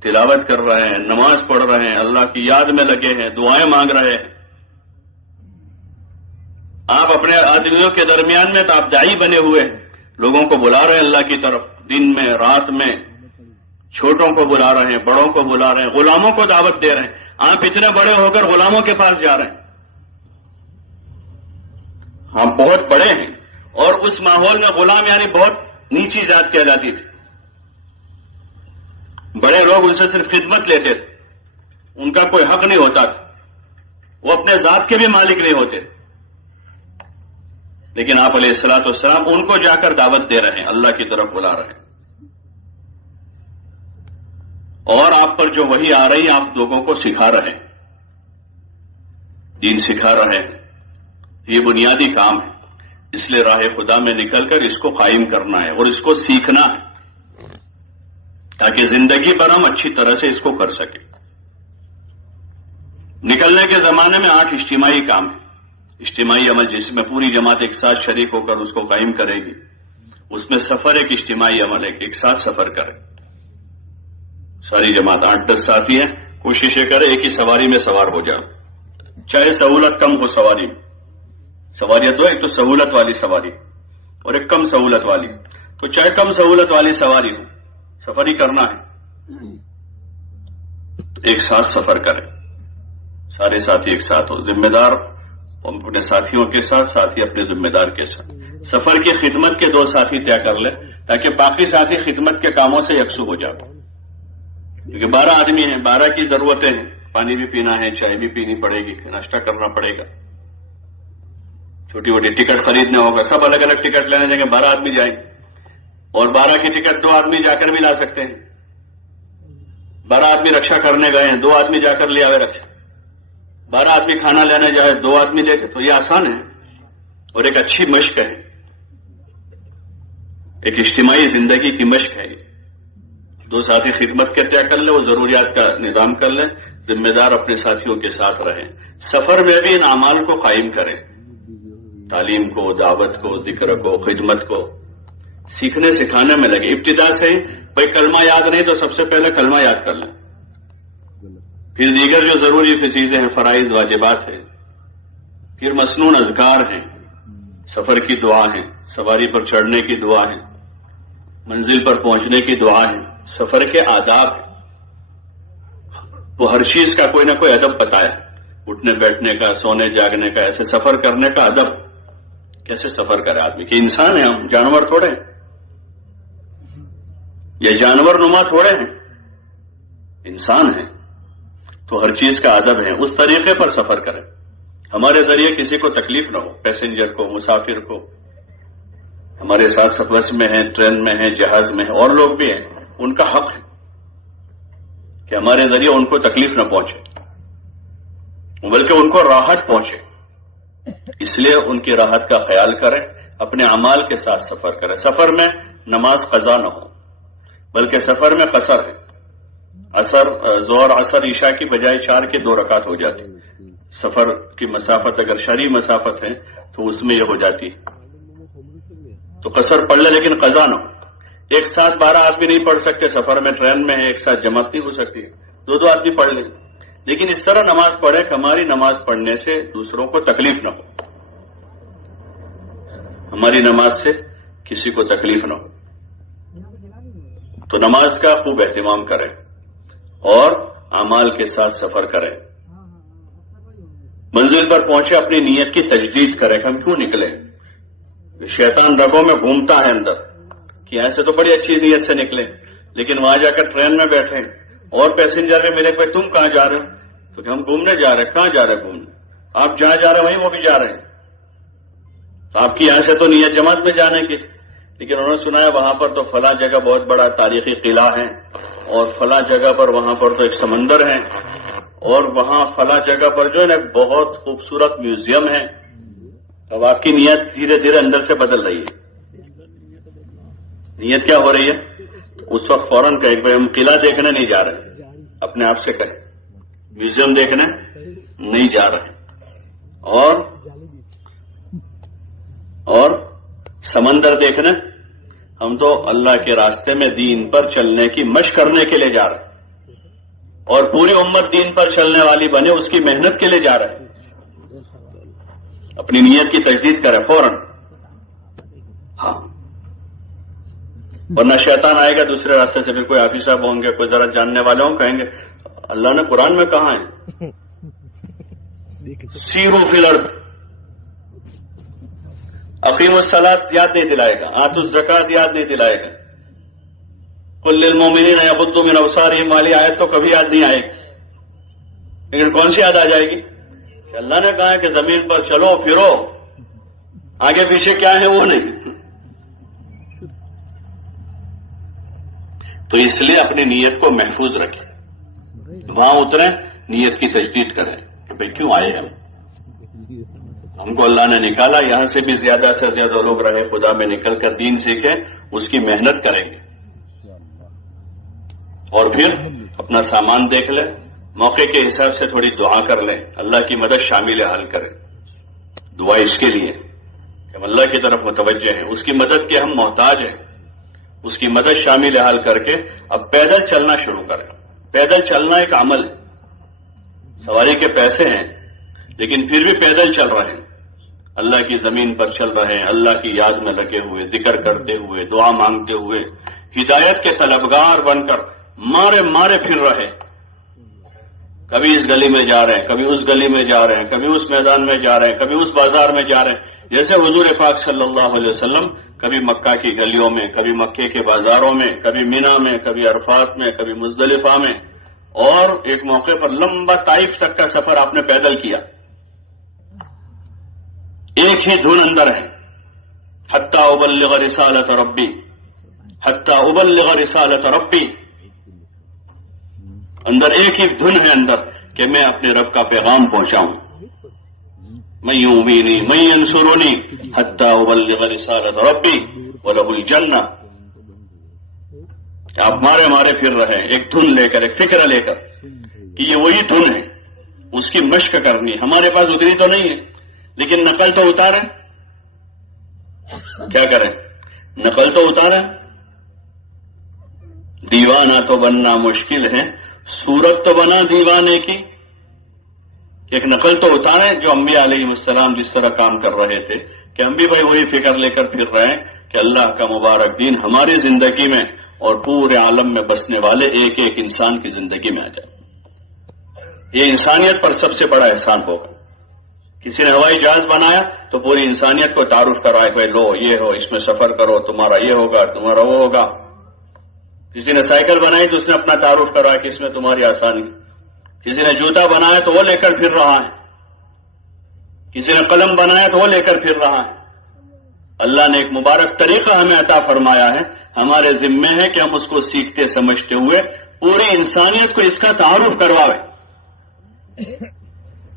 تلاوت کر رہے ہیں، نماز پڑھ رہے ہیں، اللہ کی یاد میں لگے ہیں، دعائیں مانگ رہے ہیں، آپ اپنے آدمیوں کے درمیان میں تو آپ داعی بنے ہوئے ہیں، لوگوں کو بلا رہے ہیں اللہ کی طرف، دن میں رات میں، چھوٹوں کو بلا رہے ہیں، بڑوں کو بلا رہے ہیں، غلاموں کو دعوت دے رہے ہیں، آپ اتنے بڑے ہو کر غلاموں کے پاس جا رہے ہیں، ہم بہت بڑے ہیں، اور اس ماحول میں غلام یعنی بہت نیچی ذات کہلاتی تھی، بڑے لوگ ان سے صرف خدمت لیتے تھے، ان کا کوئی حق نہیں ہوتا تھا، وہ اپنے ذات کے بھی مالک نہیں ہوتے، لیکن آپ علیہ السلام ان کو جا کر دعوت دے رہے ہیں، اللہ کی طرف بلا رہے ہیں، اور آپ پر جو وحی آ رہی ہے آپ لوگوں کو سکھا رہے ہیں، دین سکھا رہے ہیں، یہ بنیادی کام ہے، اس لیے راہ خدا میں نکل کر اس کو قائم کرنا ہے اور اس کو سیکھنا ہے تاکہ زندگی پر ہم اچھی طرح سے اس کو کر سکیں۔ نکلنے کے زمانے میں 8 اجتماعی کام ہیں، اجتماعی عمل جس میں پوری جماعت ایک ساتھ شریک ہو کر اس کو قائم کرے گی، اس میں سفر ایک اجتماعی عمل ہے، ایک ساتھ سفر کرے، ساری جماعت 8-10 ساتھی ہیں، کوشش یہ کرے ایک ہی سواری میں سوار ہو جاؤ، چاہے سہولت کم ہو سواری میں، سواریت دو، ایک تو سہولت والی سواری اور ایک کم سہولت والی، تو چاہے کم سہولت والی سواری ہو، سفر ہی کرنا ہے تو ایک ساتھ سفر کرے، سارے ساتھی ایک ساتھ ہو، ذمہ دار اپنے ساتھیوں کے ساتھ، ساتھی اپنے ذمہ دار کے ساتھ، سفر کی خدمت کے 2 ساتھی طے کر لے تاکہ باقی ساتھی خدمت کے کاموں سے یکسو ہو جائے، کیونکہ 12 آدمی ہیں، 12 کی ضرورتیں ہیں، پانی بھی پینا ہے، چائے بھی پینی پڑے گی، ناشتہ کرنا پڑے گا، چھوٹی موٹی ٹکٹ خریدنا ہوگا، سب الگ الگ ٹکٹ لینے جائیں گے، 12 آدمی جائیں گے، اور 12 کی ٹکٹ 2 آدمی جا کر بھی لا سکتے ہیں، 12 آدمی رکشا کرنے گئے ہیں، 2 آدمی جا کر لے آئے رکشا، 12 آدمی کھانا لینے جائے 2 آدمی لے کے، تو یہ آسان ہے اور ایک اچھی مشق ہے، ایک اجتماعی زندگی کی مشق ہے، 2 ساتھی خدمت کے طے کر لیں، وہ ضروریات کا نظام کر لیں، ذمہ دار اپنے ساتھیوں کے ساتھ رہیں، سفر میں بھی ان اعمال کو قائم کریں، تعلیم کو، دعوت کو، ذکر کو، خدمت کو، سیکھنے سکھانے میں لگے، ابتدا سے ہی بھائی کلمہ یاد نہیں تو سب سے پہلے کلمہ یاد کر لیں، پھر دیگر جو ضروری چیزیں ہیں، فرائض واجبات ہیں، پھر مسنون اذکار ہیں، سفر کی دعا ہیں، سواری پر چڑھنے کی دعا ہیں، منزل پر پہنچنے کی دعا ہیں، سفر کے آداب ہیں، وہ ہر چیز کا کوئی نہ کوئی ادب بتایا، اٹھنے بیٹھنے کا، سونے جاگنے کا، ایسے سفر کرنے کا ادب، کیسے سفر کرے آدمی، کہ انسان ہے ہم، جانور تھوڑے ہیں، یہ جانور نما تھوڑے ہیں، انسان ہیں، تو ہر چیز کا ادب ہے، اس طریقے پر سفر کریں، ہمارے ذریعے کسی کو تکلیف نہ ہو، پیسنجر کو، مسافر کو، ہمارے ساتھ بس میں ہیں، ٹرین میں ہیں، جہاز میں ہیں، اور لوگ بھی ہیں، ان کا حق ہے کہ ہمارے ذریعے ان کو تکلیف نہ پہنچے، بلکہ ان کو راحت پہنچے۔ اس لیے ان کی راحت کا خیال کریں، اپنے اعمال کے ساتھ سفر کریں۔ سفر میں نماز قضا نہ ہو، بلکہ سفر میں قصر ہے۔ ظہر عصر عشاء کی بجائے 4 کے 2 رکعت ہو جاتی۔ سفر کی مسافت اگر شرعی مسافت ہے تو اس میں یہ ہو جاتی ہے، تو قصر پڑھ لے لیکن قضا نہ ہو۔ ایک ساتھ 12 آدمی نہیں پڑھ سکتے، سفر میں ٹرین میں ہے، ایک ساتھ جماعت نہیں ہو سکتی، 2 آدمی پڑھ لیں، لیکن اس طرح نماز پڑھے کہ ہماری نماز پڑھنے سے دوسروں کو تکلیف نہ ہو، ہماری نماز سے کسی کو تکلیف نہ ہو۔ تو نماز کا خوب اہتمام کریں اور اعمال کے ساتھ سفر کریں۔ منزل پر پہنچے اپنی نیت کی تجدید کریں کہ ہم کیوں نکلے۔ شیطان رگوں میں گھومتا ہے اندر کہ یہاں سے تو بڑی اچھی نیت سے نکلے، لیکن وہاں جا کر ٹرین میں بیٹھے اور پیسنجر میں ملے کہ تم کہاں جا رہے ہو، تو کہ ہم گھومنے جا رہے ہیں۔ کہاں جا رہے ہیں گھومنے؟ آپ جہاں جا رہے ہیں وہیں وہ بھی جا رہے ہیں، تو آپ کی یہاں سے تو نیت جماعت میں جانے کی، لیکن انہوں نے سنا ہے وہاں پر تو فلاں جگہ بہت بڑا تاریخی قلعہ ہے، اور فلاں جگہ پر وہاں پر تو ایک سمندر ہے، اور وہاں فلاں جگہ پر جو ہے نا بہت خوبصورت میوزیم ہے۔ اب آپ کی نیت دھیرے دھیرے اندر سے بدل رہی ہے۔ نیت کیا ہو رہی ہے؟ اس وقت فوراً کہیں کہ ہم قلعہ دیکھنے نہیں جا رہے، اپنے آپ سے کہیں میوزیم دیکھنے نہیں جا رہے، اور سمندر دیکھنے، ہم تو اللہ کے راستے میں دین پر چلنے کی مشق کرنے کے لیے جا رہے ہیں، اور پوری امت دین پر چلنے والی بنے اس کی محنت کے لیے جا رہے ہیں۔ اپنی نیت کی تجدید کریں فوراً، ہاں، ورنہ شیطان آئے گا دوسرے راستے سے، پھر کوئی حافظ صاحب ہوں گے، کوئی ذرا جاننے والے ہوں، کہیں گے اللہ نے قرآن میں کہا ہے سیرو فی الارض، اقیم الصلاۃ یاد نہیں دلائے گا، آتوا الزکات یاد نہیں دلائے گا، قل للمؤمنین یغضوا من ابصارہم والی آیت تو کبھی یاد نہیں آئے گی، لیکن کون سی یاد آ جائے گی کہ اللہ نے کہا ہے کہ زمین پر چلو پھرو، آگے پیچھے کیا ہے وہ نہیں۔ تو اس لیے اپنی نیت کو محفوظ رکھیں، وہاں اتریں، نیت کی تجدید کریں کہ بھئی کیوں آئے ہم کو اللہ نے نکالا، یہاں سے بھی زیادہ سے زیادہ لوگ رہے خدا میں نکل کر دین سیکھیں، اس کی محنت کریں گے، اور پھر اپنا سامان دیکھ لیں، موقع کے حساب سے تھوڑی دعا کر لیں، اللہ کی مدد شامل حال کریں۔ دعا اس کے لیے کہ ہم اللہ کی طرف متوجہ ہیں، اس کی مدد کے ہم محتاج ہیں، اس کی مدد شامل حال کر کے اب پیدل چلنا شروع کریں۔ پیدل چلنا ایک عمل ہے، سواری کے پیسے ہیں لیکن پھر بھی پیدل چل رہے ہیں، اللہ کی زمین پر چل رہے ہیں، اللہ کی یاد میں لگے ہوئے، ذکر کرتے ہوئے، دعا مانگتے ہوئے، ہدایت کے طلبگار بن کر مارے پھر رہے، کبھی اس گلی میں جا رہے ہیں، کبھی اس گلی میں جا رہے ہیں، کبھی اس میدان میں جا رہے ہیں، کبھی اس بازار میں جا رہے ہیں، جیسے حضور پاک صلی اللہ علیہ وسلم کبھی مکہ کی گلیوں میں، کبھی مکے کے بازاروں میں، کبھی مینا میں، کبھی عرفات میں، کبھی مزدلفہ میں، اور ایک موقع پر لمبا طائف تک کا سفر آپ نے پیدل کیا، ایک ہی دھن اندر ہے، حتی ابلغ رسالت ربی، حتی ابلغ رسالت ربی، اندر ایک ہی دھن ہے اندر کہ میں اپنے رب کا پیغام پہنچاؤں، من یؤمنی من ینصرنی حتی ابلغ رسالت ربی ولہ الجنہ۔ آپ مارے پھر رہے ہیں ایک دھن لے کر، ایک فکر لے کر کہ یہ وہی دھن ہے، اس کی مشق کرنی، ہمارے پاس اتری تو نہیں ہے لیکن نقل تو اتاریں، کیا کریں، نقل تو اتاریں، دیوانہ تو بننا مشکل ہے، صورت تو بنا دیوانے کی، ایک نقل تو اتاریں جو انبیاء علیہ السلام جس طرح کام کر رہے تھے، کہ ہم بھی بھائی وہی فکر لے کر پھر رہے ہیں کہ اللہ کا مبارک دین ہماری زندگی میں اور پورے عالم میں بسنے والے ایک ایک انسان کی زندگی میں آ جائے۔ یہ انسانیت پر سب سے بڑا احسان ہوگا۔ کسی نے ہوائی جہاز بنایا تو پوری انسانیت کو تعارف کرائے، بھائی لو یہ ہو، اس میں سفر کرو، تمہارا یہ ہوگا، تمہارا وہ ہوگا۔ کسی نے سائیکل بنائی تو اس نے اپنا تعارف کرایا کہ اس میں تمہاری آسانی، کسی نے جوتا بنایا تو وہ لے کر پھر رہا ہے، کسی نے قلم بنایا تو وہ لے کر پھر رہا ہے. اللہ نے ایک مبارک طریقہ ہمیں عطا فرمایا ہے، ہمارے ذمے ہے کہ ہم اس کو سیکھتے سمجھتے ہوئے پوری انسانیت کو اس کا تعارف کرواویں.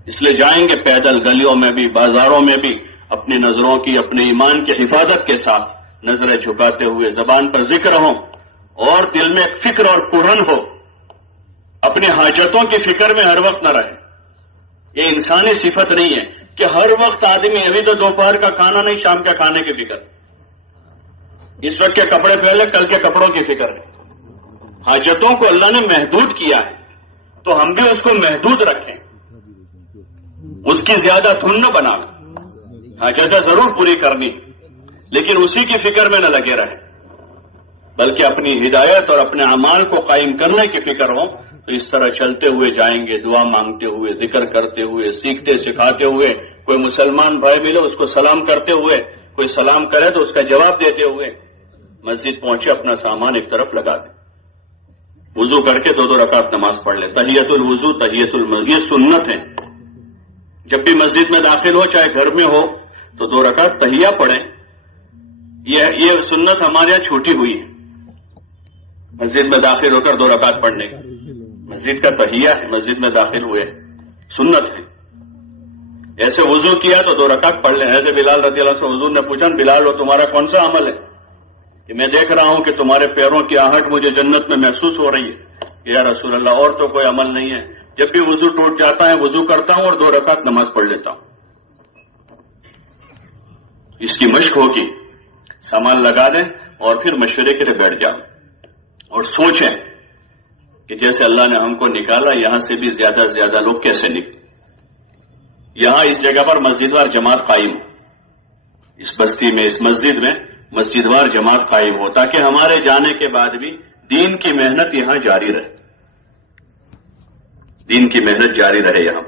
اس لیے جائیں گے پیدل گلیوں میں بھی، بازاروں میں بھی، اپنی نظروں کی، اپنے ایمان کی حفاظت کے ساتھ نظریں جھکاتے ہوئے، زبان پر ذکر ہو اور دل میں فکر اور پرن ہو، اپنے حاجتوں کی فکر میں ہر وقت نہ رہے. یہ انسانی صفت نہیں ہے کہ ہر وقت آدمی ابھی تو دوپہر کا کھانا نہیں، شام کے کھانے کی فکر، اس وقت کے کپڑے پہلے کل کے کپڑوں کی فکر ہے. حاجتوں کو اللہ نے محدود کیا ہے تو ہم بھی اس کو محدود رکھیں، اس کی زیادہ دھن نہ بنائیں. حاجتیں ضرور پوری کرنی لیکن اسی کی فکر میں نہ لگے رہے، بلکہ اپنی ہدایت اور اپنے اعمال کو قائم کرنے کی فکر ہو. تو اس طرح چلتے ہوئے جائیں گے، دعا مانگتے ہوئے، ذکر کرتے ہوئے، سیکھتے سکھاتے ہوئے. کوئی مسلمان بھائی ملے اس کو سلام کرتے ہوئے، کوئی سلام کرے تو اس کا جواب دیتے ہوئے مسجد پہنچے، اپنا سامان ایک طرف لگا دیں، وضو کر کے 2 رکعت نماز پڑھ لے. تحیت الوضو تحیت المسجد، یہ سنت ہے. جب بھی مسجد میں داخل ہو، چاہے گھر میں ہو، تو 2 رکعت تحیہ پڑھیں. یہ سنت ہمارے یہاں چھوٹی ہوئی ہے، مسجد میں داخل ہو کر 2 رکعت پڑھنے کا. مسجد کا تحیہ ہے، مسجد میں داخل ہوئے سنت ہے. ایسے وضو کیا تو 2 رکعت پڑھ لیں. حضرت بلال رضی اللہ عنہ سے حضور نے پوچھا، بلال تمہارا کون سا عمل ہے کہ میں دیکھ رہا ہوں کہ تمہارے پیروں کی آہٹ مجھے جنت میں محسوس ہو رہی ہے؟ یا رسول اللہ اور تو کوئی عمل نہیں ہے، جب بھی وضو ٹوٹ جاتا ہے وضو کرتا ہوں اور 2 رکعت نماز پڑھ لیتا ہوں. اس کی مشق ہوگی. سامان لگا دیں اور پھر مشورے کے لیے بیٹھ جائیں اور سوچیں کہ جیسے اللہ نے ہم کو نکالا یہاں سے بھی زیادہ سے زیادہ لوگ کیسے نکلے. یہاں اس جگہ پر مسجد وار جماعت قائم ہو، اس بستی میں، اس مسجد میں مسجد وار جماعت قائم ہو، تاکہ ہمارے جانے کے بعد بھی دین کی محنت یہاں جاری رہے، دین کی محنت جاری رہے یہاں.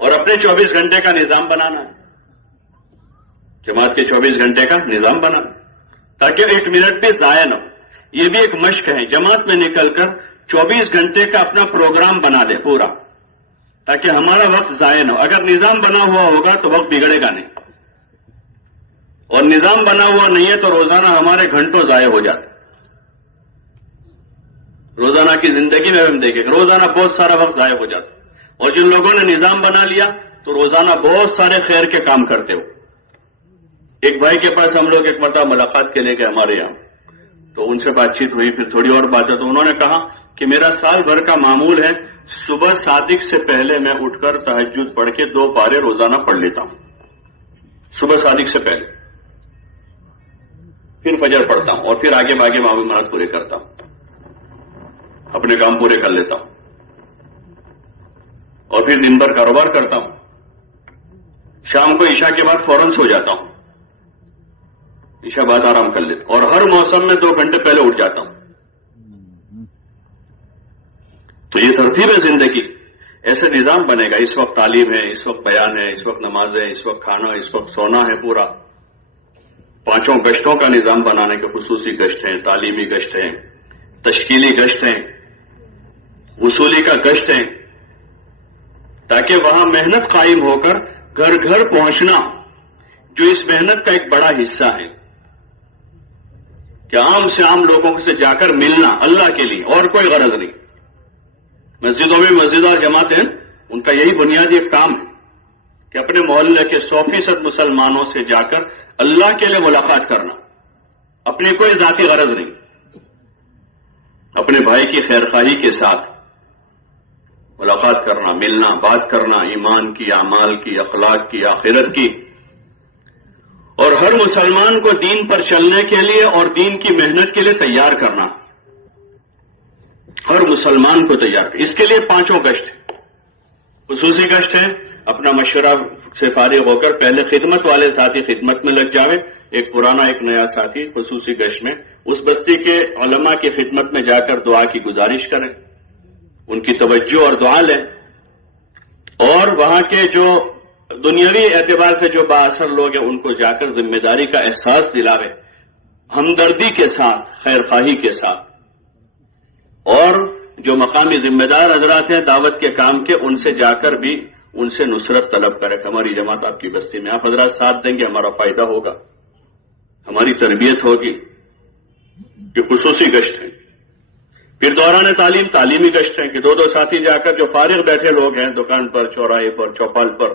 اور اپنے 24 گھنٹے کا نظام بنانا ہے، جماعت کے 24 گھنٹے کا نظام بنانا تاکہ 1 منٹ بھی ضائع نہ ہو. یہ بھی ایک مشق ہے، جماعت میں نکل کر 24 گھنٹے کا اپنا پروگرام بنا دے پورا، تاکہ ہمارا وقت ضائع نہ ہو. اگر نظام بنا ہوا ہوگا تو وقت بگڑے گا نہیں، اور نظام بنا ہوا نہیں ہے تو روزانہ ہمارے گھنٹوں ضائع ہو جاتے. روزانہ کی زندگی میں ہم دیکھیں روزانہ بہت سارا وقت ضائع ہو جاتا. اور جن لوگوں نے نظام بنا لیا تو روزانہ بہت سارے خیر کے کام کرتے ہو. ایک بھائی کے پاس ہم لوگ ایک مرتبہ ملاقات کے لیے گئے ہمارے یہاں، تو ان سے بات چیت ہوئی، پھر تھوڑی اور بات ہے تو انہوں نے کہا کہ میرا سال بھر کا معمول ہے، صبح صادق سے پہلے میں اٹھ کر تہجد پڑھ کے 2 پارے روزانہ پڑھ لیتا ہوں، صبح صادق سے پہلے، پھر فجر پڑھتا ہوں اور پھر آگے معمولات پورے کرتا ہوں، اپنے کام پورے کر لیتا ہوں، اور پھر دن بھر کاروبار کرتا ہوں. شام کو عشاء کے بعد فوراً سو جاتا ہوں، عشاء بعد آرام کر لیتا ہوں، اور ہر موسم میں 2 گھنٹے پہلے اٹھ جاتا ہوں. تو یہ ترتیب ہے زندگی، ایسے نظام بنے گا. اس وقت تعلیم ہے، اس وقت بیان ہے، اس وقت نماز ہے، اس وقت کھانا، اس وقت سونا ہے. پورا 5 گشتوں کا نظام بنانے کے، خصوصی گشت ہیں، تعلیمی گشت ہیں، تشکیلی گشت ہیں، وصولی کا گشت ہیں، تاکہ وہاں محنت قائم ہو کر گھر گھر پہنچنا، جو اس محنت کا ایک بڑا حصہ ہے کہ عام سے عام لوگوں سے جا کر ملنا اللہ کے لیے، اور کوئی غرض نہیں. مسجدوں میں مسجد اور جماعت ہیں، ان کا یہی بنیادی ایک کام ہے کہ اپنے محلے کے 100% مسلمانوں سے جا کر اللہ کے لیے ملاقات کرنا، اپنی کوئی ذاتی غرض نہیں، اپنے بھائی کی خیرخواہی کے ساتھ ملاقات کرنا، ملنا، بات کرنا، ایمان کی، اعمال کی، اخلاق کی، آخرت کی. اور ہر مسلمان کو دین پر چلنے کے لیے اور دین کی محنت کے لیے تیار کرنا، ہر مسلمان کو تیار کرنا. اس کے لیے 5 گشت ہیں. خصوصی گشت ہے، اپنا مشورہ سے فارغ ہو کر پہلے خدمت والے ساتھی خدمت میں لگ جاوے، ایک پرانا ایک نیا ساتھی خصوصی گشت میں اس بستی کے علماء کی خدمت میں جا کر دعا کی گزارش کریں، ان کی توجہ اور دعا لیں، اور وہاں کے جو دنیاوی اعتبار سے جو بااثر لوگ ہیں ان کو جا کر ذمہ داری کا احساس دلاوے، ہمدردی کے ساتھ، خیرخواہی کے ساتھ. اور جو مقامی ذمہ دار حضرات ہیں دعوت کے کام کے، ان سے جا کر بھی ان سے نصرت طلب کرے کہ ہماری جماعت آپ کی بستی میں، آپ حضرات ساتھ دیں گے، ہمارا فائدہ ہوگا، ہماری تربیت ہوگی۔ یہ خصوصی گشت ہے۔ پھر دوران تعلیم تعلیمی گشت ہے کہ دو دو ساتھی جا کر جو فارغ بیٹھے لوگ ہیں دکان پر، چوراہے پر، چوپال پر،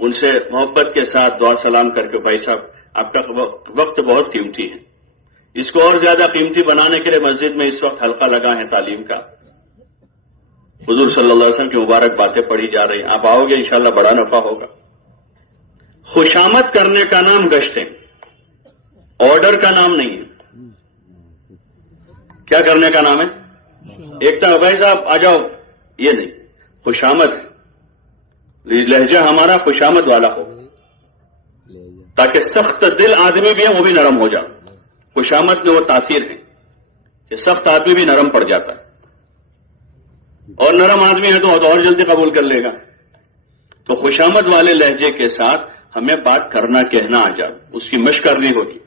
ان سے محبت کے ساتھ دعا سلام کر کے بھائی صاحب آپ کا وقت بہت قیمتی ہے، اس کو اور زیادہ قیمتی بنانے کے لیے مسجد میں اس وقت حلقہ لگا ہے تعلیم کا، حضور صلی اللہ علیہ وسلم کی مبارک باتیں پڑھی جا رہی ہیں، آپ آؤ گے انشاءاللہ بڑا نفع ہوگا۔ خوشامد کرنے کا نام گشت ہے، آرڈر کا نام نہیں ہے۔ کیا کرنے کا نام ہے؟ ایک تو بھائی صاحب آ جاؤ، یہ نہیں، خوشامد ہے، لہجہ ہمارا خوشامد والا ہو تاکہ سخت دل آدمی بھی ہے وہ بھی نرم ہو جائے۔ خوشامد میں وہ تاثیر ہے کہ سخت آدمی بھی نرم پڑ جاتا ہے، اور نرم آدمی ہے تو اور جلدی قبول کر لے گا۔ تو خوشامد والے لہجے کے ساتھ ہمیں بات کرنا کہنا آ جائے، اس کی مشق کرنی ہوگی۔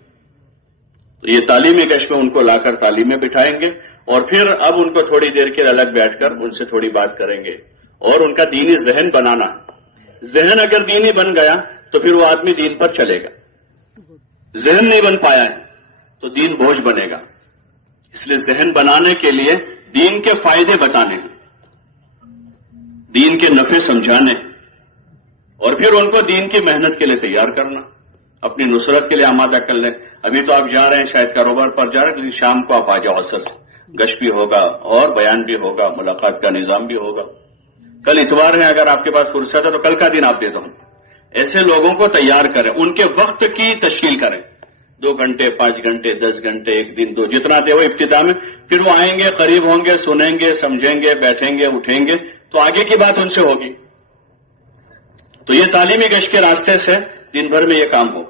تو یہ تعلیمی گشت میں ان کو لا کر تعلیم میں بٹھائیں گے، اور پھر اب ان کو تھوڑی دیر کے الگ بیٹھ کر ان سے تھوڑی بات کریں گے، اور ان کا دینی ذہن بنانا۔ ذہن اگر دینی بن گیا تو پھر وہ آدمی دین پر چلے گا، ذہن نہیں بن پایا ہے تو دین بوجھ بنے گا۔ اس لیے ذہن بنانے کے لیے دین کے فائدے بتانے ہیں، دین کے نفع سمجھانے، اور پھر ان کو دین کی محنت کے لیے تیار کرنا، اپنی نصرت کے لیے آمادہ کر لیں۔ ابھی تو آپ جا رہے ہیں شاید کاروبار پر جا رہے ہیں، لیکن شام کو آپ آ جاؤ، اثر سے گشت بھی ہوگا اور بیان بھی ہوگا، ملاقات کا نظام بھی ہوگا۔ کل اتوار ہے، اگر آپ کے پاس فرصت ہے تو کل کا دن آپ دے دو۔ ایسے لوگوں کو تیار کریں، ان کے وقت کی تشکیل کریں، 2 گھنٹے 5 گھنٹے 10 گھنٹے، ایک دن 2، جتنا دے وہ ابتدا میں، پھر وہ آئیں گے، قریب ہوں گے، سنیں گے، سمجھیں گے، بیٹھیں گے، اٹھیں گے، تو آگے کی بات ان سے ہوگی۔ تو یہ تعلیمی گشت کے راستے سے دن بھر میں یہ کام ہو۔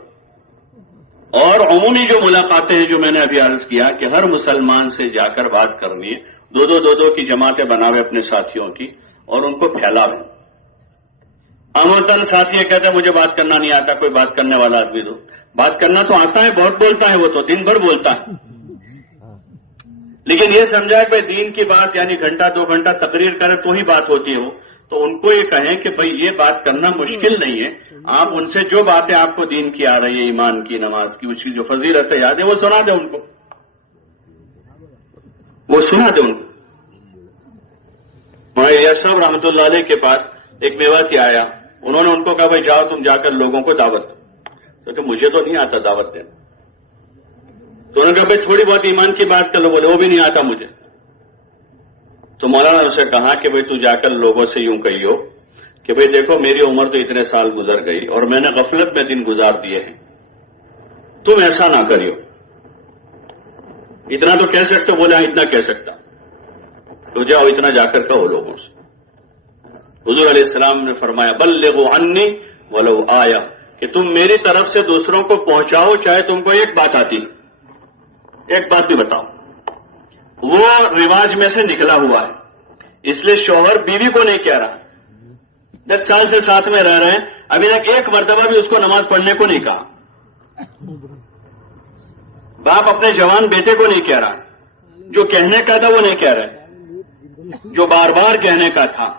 اور عمومی جو ملاقاتیں ہیں جو میں نے ابھی عرض کیا کہ ہر مسلمان سے جا کر بات کرنی ہے، دو کی جماعتیں بناوے اپنے ساتھیوں کی اور ان کو پھیلاوے۔ عامتاً ساتھی کہتے ہیں مجھے بات کرنا نہیں آتا، کوئی بات کرنے والا آدمی دو۔ بات کرنا تو آتا ہے، بہت بولتا ہے، وہ تو دن بھر بولتا ہے، لیکن یہ سمجھا کہ دین کی بات یعنی گھنٹہ 2 گھنٹہ تقریر کرے تو ہی بات ہوتی ہے، تو ان کو یہ کہیں کہ بھئی یہ بات کرنا مشکل نہیں ہے، آپ ان سے جو باتیں آپ کو دین کی آ رہی ہے، ایمان کی، نماز کی، اس کی جو فضیلت ہے یاد ہے، وہ سنا دیں ان کو، وہ سنا دیں ان کو۔ مولانا صاحب رحمۃ اللہ علیہ کے پاس ایک میواتی آیا، انہوں نے ان کو کہا بھائی جاؤ تم جا کر لوگوں کو دعوت دو، کہ مجھے تو نہیں آتا دعوت دینا۔ تو انہوں نے کہا بھائی تھوڑی بہت ایمان کی بات کر لو، بولے وہ بھی نہیں آتا مجھے۔ تو مولانا نے اسے کہا کہ بھئی تو جا کر لوگوں سے یوں کہیو کہ بھئی دیکھو میری عمر تو اتنے سال گزر گئی اور میں نے غفلت میں دن گزار دیے ہیں، تم ایسا نہ کریو۔ اتنا تو کہہ سکتے، بولے ہاں اتنا کہہ سکتا، تو جاؤ اتنا جا کر کہو لوگوں سے۔ حضور علیہ السلام نے فرمایا بلغوا عنی ولو آیا، کہ تم میری طرف سے دوسروں کو پہنچاؤ چاہے تم کو ایک بات آتی، ایک بات بھی بتاؤ۔ وہ رواج میں سے نکلا ہوا ہے، اس لیے شوہر بیوی کو نہیں کہہ رہا، 10 سال سے ساتھ میں رہ رہے ہیں، ابھی تک ایک مرتبہ بھی اس کو نماز پڑھنے کو نہیں کہا۔ باپ اپنے جوان بیٹے کو نہیں کہہ رہا، جو کہنے کا تھا وہ نہیں کہہ رہے، جو بار بار کہنے کا تھا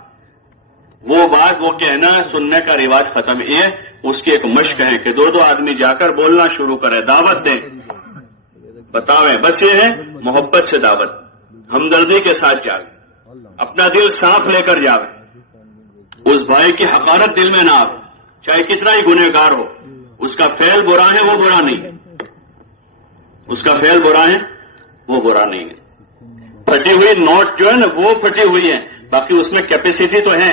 وہ بات وہ کہنا سننے کا رواج ختم۔ یہ اس کی ایک مشق ہے کہ 2 آدمی جا کر بولنا شروع کرے، دعوت دیں، بتاویں، بس یہ ہے محبت سے دعوت، ہمدردی کے ساتھ جاوے، اپنا دل صاف لے کر جاوے، اس بھائی کی حقارت دل میں نہ آئے، چاہے کتنا ہی گنہگار ہو، اس کا فعل برا ہے وہ برا نہیں ہے، اس کا فعل برا ہے وہ برا نہیں ہے۔ پھٹی ہوئی نوٹ جو ہے نا وہ پھٹی ہوئی ہے، باقی اس میں کیپیسٹی تو ہے۔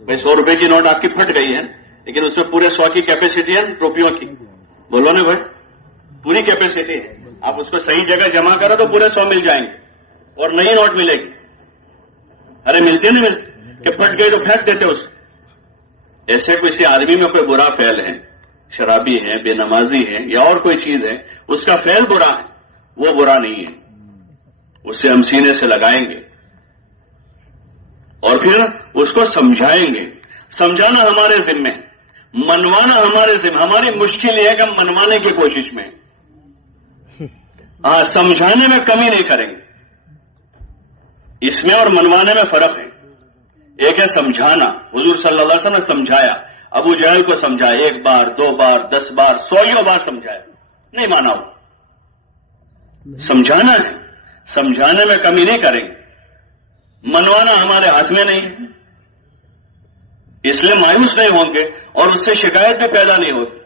بھائی 100 روپے کی نوٹ آپ کی پھٹ گئی ہے، لیکن اس میں پورے 100 کی کیپیسٹی ہے روپیوں کی، بولو نا بھائی، پوری کیپیسٹی ہے، آپ اس کو صحیح جگہ جمع کرو تو پورے 100 مل جائیں گے اور نئی نوٹ ملے گی۔ ارے ملتے نہیں ملتے کہ پھٹ گئی تو پھینک دیتے اس۔ ایسے کسی آدمی میں کوئی برا فعل ہے، شرابی ہے، بے نمازی ہے یا اور کوئی چیز ہے، اس کا فعل برا ہے، وہ برا نہیں ہے، اسے ہم سینے سے لگائیں گے اور پھر اس کو سمجھائیں گے۔ سمجھانا ہمارے ذمہ ہے، منوانا ہمارے ذمہ۔ ہماری مشکل یہ ہے کہ ہم منوانے کی کوشش میں، سمجھانے میں کمی نہیں کریں گے، اس میں اور منوانے میں فرق ہے۔ ایک ہے سمجھانا، حضور صلی اللہ علیہ وسلم نے سمجھایا، ابو جہل کو سمجھایا 1 بار 2 بار 10 بار 100 بار سمجھایا، نہیں مانا وہ. سمجھانا ہے، سمجھانے میں کمی نہیں کریں گے، منوانا ہمارے ہاتھ میں نہیں ہے، اس لیے مایوس نہیں ہوں گے اور اس سے شکایت بھی پیدا نہیں ہوگی.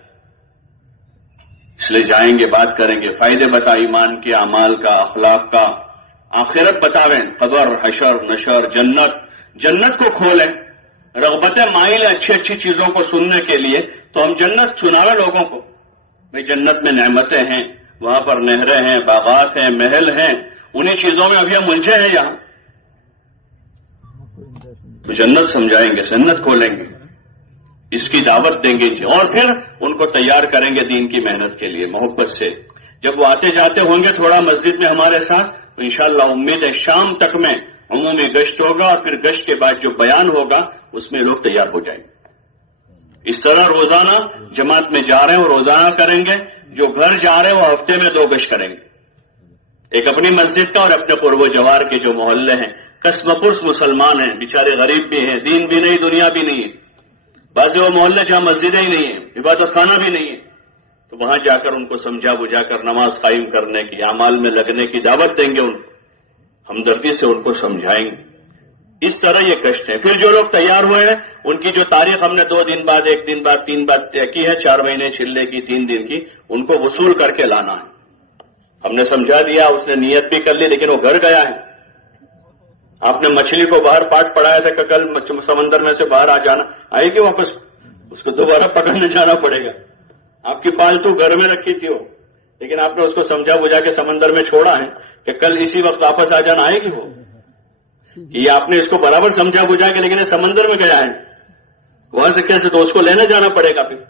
اس لیے جائیں گے، بات کریں گے، فائدے بتا ایمان کے، اعمال کا، اخلاق کا، آخرت بتاویں، قبر، حشر، نشر، جنت کو کھولیں. رغبتیں مائل ہیں اچھی اچھی چیزوں کو سننے کے لیے، تو ہم جنت سناویں لوگوں کو. بھئی جنت میں نعمتیں ہیں، وہاں پر نہریں ہیں، باغات ہیں، محل ہیں، انہی چیزوں میں ابھی ہم الجھے ہیں یہاں. تو جنت سمجھائیں گے، جنت کھولیں گے، اس کی دعوت دیں گے اور پھر ان کو تیار کریں گے دین کی محنت کے لیے محبت سے. جب وہ آتے جاتے ہوں گے تھوڑا مسجد میں ہمارے ساتھ، تو انشاءاللہ امید ہے شام تک میں عمومی گشت ہوگا اور پھر گشت کے بعد جو بیان ہوگا اس میں لوگ تیار ہو جائیں گے. اس طرح روزانہ جماعت میں جا رہے ہیں وہ روزانہ کریں گے، جو گھر جا رہے ہیں وہ ہفتے میں 2 گشت کریں گے. ایک اپنی مسجد کا اور اپنے قرب و جوار کے جو محلے ہیں. قسم پرس مسلمان ہیں، بیچارے غریب بھی ہیں، دین بھی نہیں دنیا بھی نہیں ہے. بعض وہ محلے جہاں مسجدیں ہی نہیں ہیں، عبادت خانہ بھی نہیں ہے، تو وہاں جا کر ان کو سمجھا بجھا کر نماز قائم کرنے کی، اعمال میں لگنے کی دعوت دیں گے. ان ہمدردی سے ان کو سمجھائیں گے. اس طرح یہ گشت ہے. پھر جو لوگ تیار ہوئے ہیں ان کی جو تاریخ ہم نے 2 دن بعد 1 دن بعد 3 بعد طے کی ہے، 4 مہینے چلے کی 3 دن کی، ان کو وصول کر کے لانا ہے. ہم نے سمجھا دیا، اس نے نیت بھی کر لی، لیکن وہ گھر گیا ہے. آپ نے مچھلی کو باہر پاٹ پڑایا تھا کہ کل سمندر میں سے باہر آ جانا، آئے گی واپس، اس کو دوبارہ پکڑنے جانا پڑے گا. آپ کی پالتو گھر میں رکھی تھی وہ، لیکن آپ نے اس کو سمجھا بجھا کے سمندر میں چھوڑا ہے کہ کل اسی وقت واپس آ جانا، آئے گی وہ. یہ آپ نے اس کو برابر سمجھا بجھا کے، لیکن یہ سمندر میں گیا ہے، وہاں سے کیسے؟ تو اس کو لینے جانا پڑے گا پھر،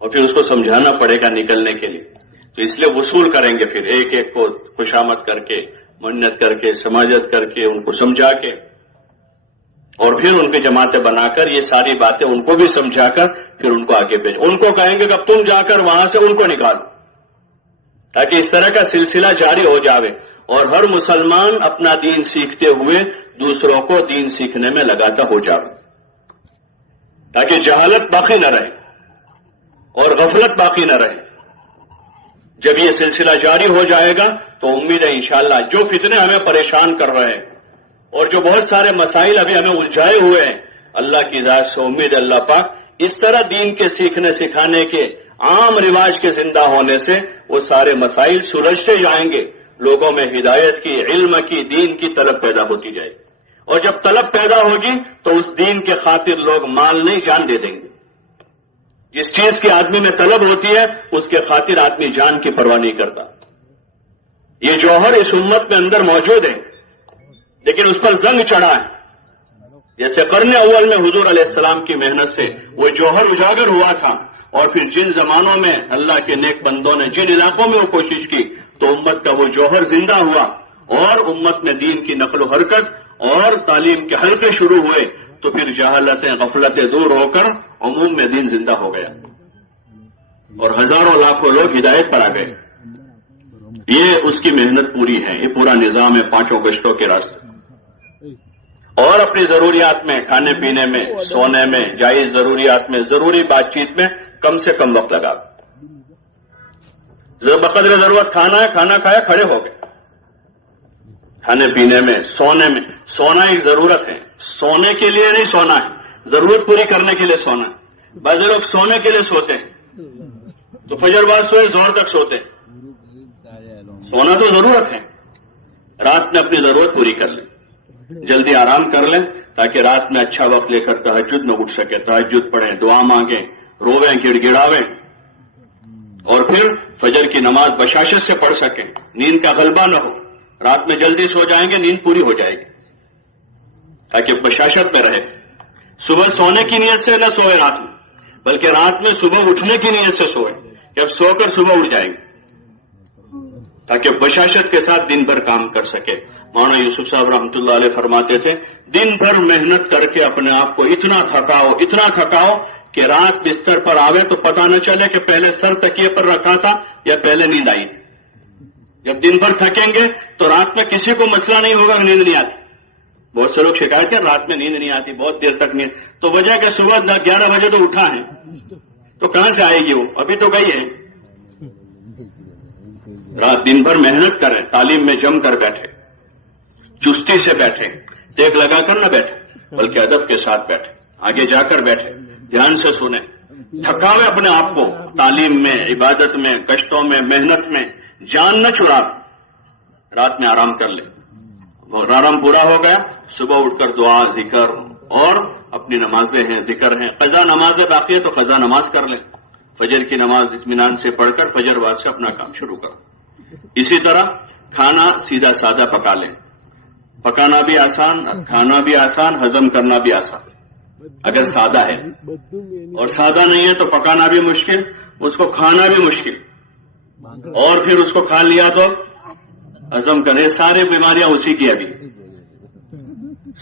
اور پھر اس کو سمجھانا پڑے گا نکلنے کے لیے. تو اس لیے وصول کریں گے پھر ایک ایک کو خوشامد کر کے، منت کر کے، سماجت کر کے، ان کو سمجھا کے، اور پھر ان کی جماعتیں بنا کر یہ ساری باتیں ان کو بھی سمجھا کر پھر ان کو آگے بھیجیں. ان کو کہیں گے کہ اب تم جا کر وہاں سے ان کو نکالو، تاکہ اس طرح کا سلسلہ جاری ہو جاوے اور ہر مسلمان اپنا دین سیکھتے ہوئے دوسروں کو دین سیکھنے میں لگاتا ہو جاوے، تاکہ جہالت باقی نہ رہے اور غفلت باقی نہ رہے. جب یہ سلسلہ جاری ہو جائے گا تو امید ہے انشاءاللہ جو فتنے ہمیں پریشان کر رہے ہیں اور جو بہت سارے مسائل ابھی ہمیں الجھائے ہوئے ہیں، اللہ کی ذات سے امید اللہ پاک اس طرح دین کے سیکھنے سکھانے کے عام رواج کے زندہ ہونے سے وہ سارے مسائل سلجھتے جائیں گے. لوگوں میں ہدایت کی، علم کی، دین کی طلب پیدا ہوتی جائے گی، اور جب طلب پیدا ہوگی تو اس دین کے خاطر لوگ مال نہیں جان دے دیں گے. جس چیز کی آدمی میں طلب ہوتی ہے اس کے خاطر آدمی جان کی پرواہ نہیں کرتا. یہ جوہر اس امت میں اندر موجود ہے، لیکن اس پر زنگ چڑھا ہے. جیسے قرن اول میں حضور علیہ السلام کی محنت سے وہ جوہر اجاگر ہوا تھا، اور پھر جن زمانوں میں اللہ کے نیک بندوں نے جن علاقوں میں وہ کوشش کی تو امت کا وہ جوہر زندہ ہوا، اور امت میں دین کی نقل و حرکت اور تعلیم کے حلقے شروع ہوئے، تو پھر جہالتیں غفلتیں دور ہو کر عموم میں دین زندہ ہو گیا اور ہزاروں لاکھوں لوگ ہدایت پر آ گئے. یہ اس کی محنت پوری ہے، یہ پورا نظام ہے 5 گشتوں کے راستے. اور اپنی ضروریات میں، کھانے پینے میں، سونے میں، جائز ضروریات میں، ضروری بات چیت میں کم سے کم وقت لگا. بقدر ضرورت کھانا ہے، کھانا کھایا کھڑے ہو گئے. کھانے پینے میں، سونے میں، سونا ایک ضرورت ہے، سونے کے لیے نہیں سونا ہے، ضرورت پوری کرنے کے لیے سونا ہے. بعض لوگ سونے کے لیے سوتے ہیں تو فجر بعد سوئے زور تک سوتے ہیں. سونا تو ضرورت ہے، رات میں اپنی ضرورت پوری کر لیں، جلدی آرام کر لیں تاکہ رات میں اچھا وقت لے کر تہجد میں اٹھ سکے، تہجد پڑھیں، دعا مانگیں، رویں، گڑ گڑاویں، اور پھر فجر کی نماز بشاشت سے پڑھ سکیں، نیند کا غلبہ نہ ہو. رات میں جلدی سو جائیں گے، نیند پوری ہو جائے گی تاکہ بشاشت میں رہے. صبح سونے کی نیت سے نہ سوئے رات میں، بلکہ رات میں صبح اٹھنے کی نیت سے سوئے کہ اب سو کر صبح اٹھ جائیں گے، تاکہ بشاشت کے ساتھ دن بھر کام کر سکے. مولانا یوسف صاحب رحمۃ اللہ علیہ فرماتے تھے دن بھر محنت کر کے اپنے آپ کو اتنا تھکاؤ کہ رات بستر پر آوے تو پتہ نہ چلے کہ پہلے سر تکیے پر رکھا تھا یا پہلے نیند آئی تھی. جب دن بھر تھکیں گے تو رات میں کسی کو مسئلہ نہیں ہوگا کہ نیند نہیں آتی، بہت سے لوگ شکایت کریں رات میں نیند نہیں آتی، بہت دیر تک نیند، تو وجہ کہ صبح 11 بجے تو اٹھا ہے، تو کہاں سے آئے گی وہ؟ ابھی تو گئی ہے۔ رات دن بھر محنت کریں، تعلیم میں جم کر بیٹھے، چستی سے بیٹھے، ٹیک لگا کر نہ بیٹھے بلکہ ادب کے ساتھ بیٹھے، آگے جا کر بیٹھے، دھیان سے سنیں، تھکاوے اپنے آپ کو تعلیم میں، عبادت میں، کشتوں میں، محنت میں، جان نہ چھڑا، رات میں آرام کر لے، اور آرام پورا ہو گیا صبح اٹھ کر دعا، ذکر اور اپنی نمازیں ہیں، ذکر ہیں، قضا نمازیں باقی ہے تو قضا نماز کر لیں، فجر کی نماز اطمینان سے پڑھ کر فجر بعد سے اپنا کام شروع کرو۔ اسی طرح کھانا سیدھا سادہ پکا لیں، پکانا بھی آسان، کھانا بھی آسان، ہضم کرنا بھی آسان اگر سادہ ہے، اور سادہ نہیں ہے تو پکانا بھی مشکل، اس کو کھانا بھی مشکل، اور پھر اس کو کھا لیا تو ہضم کرے، ساری بیماریاں اسی کی ابھی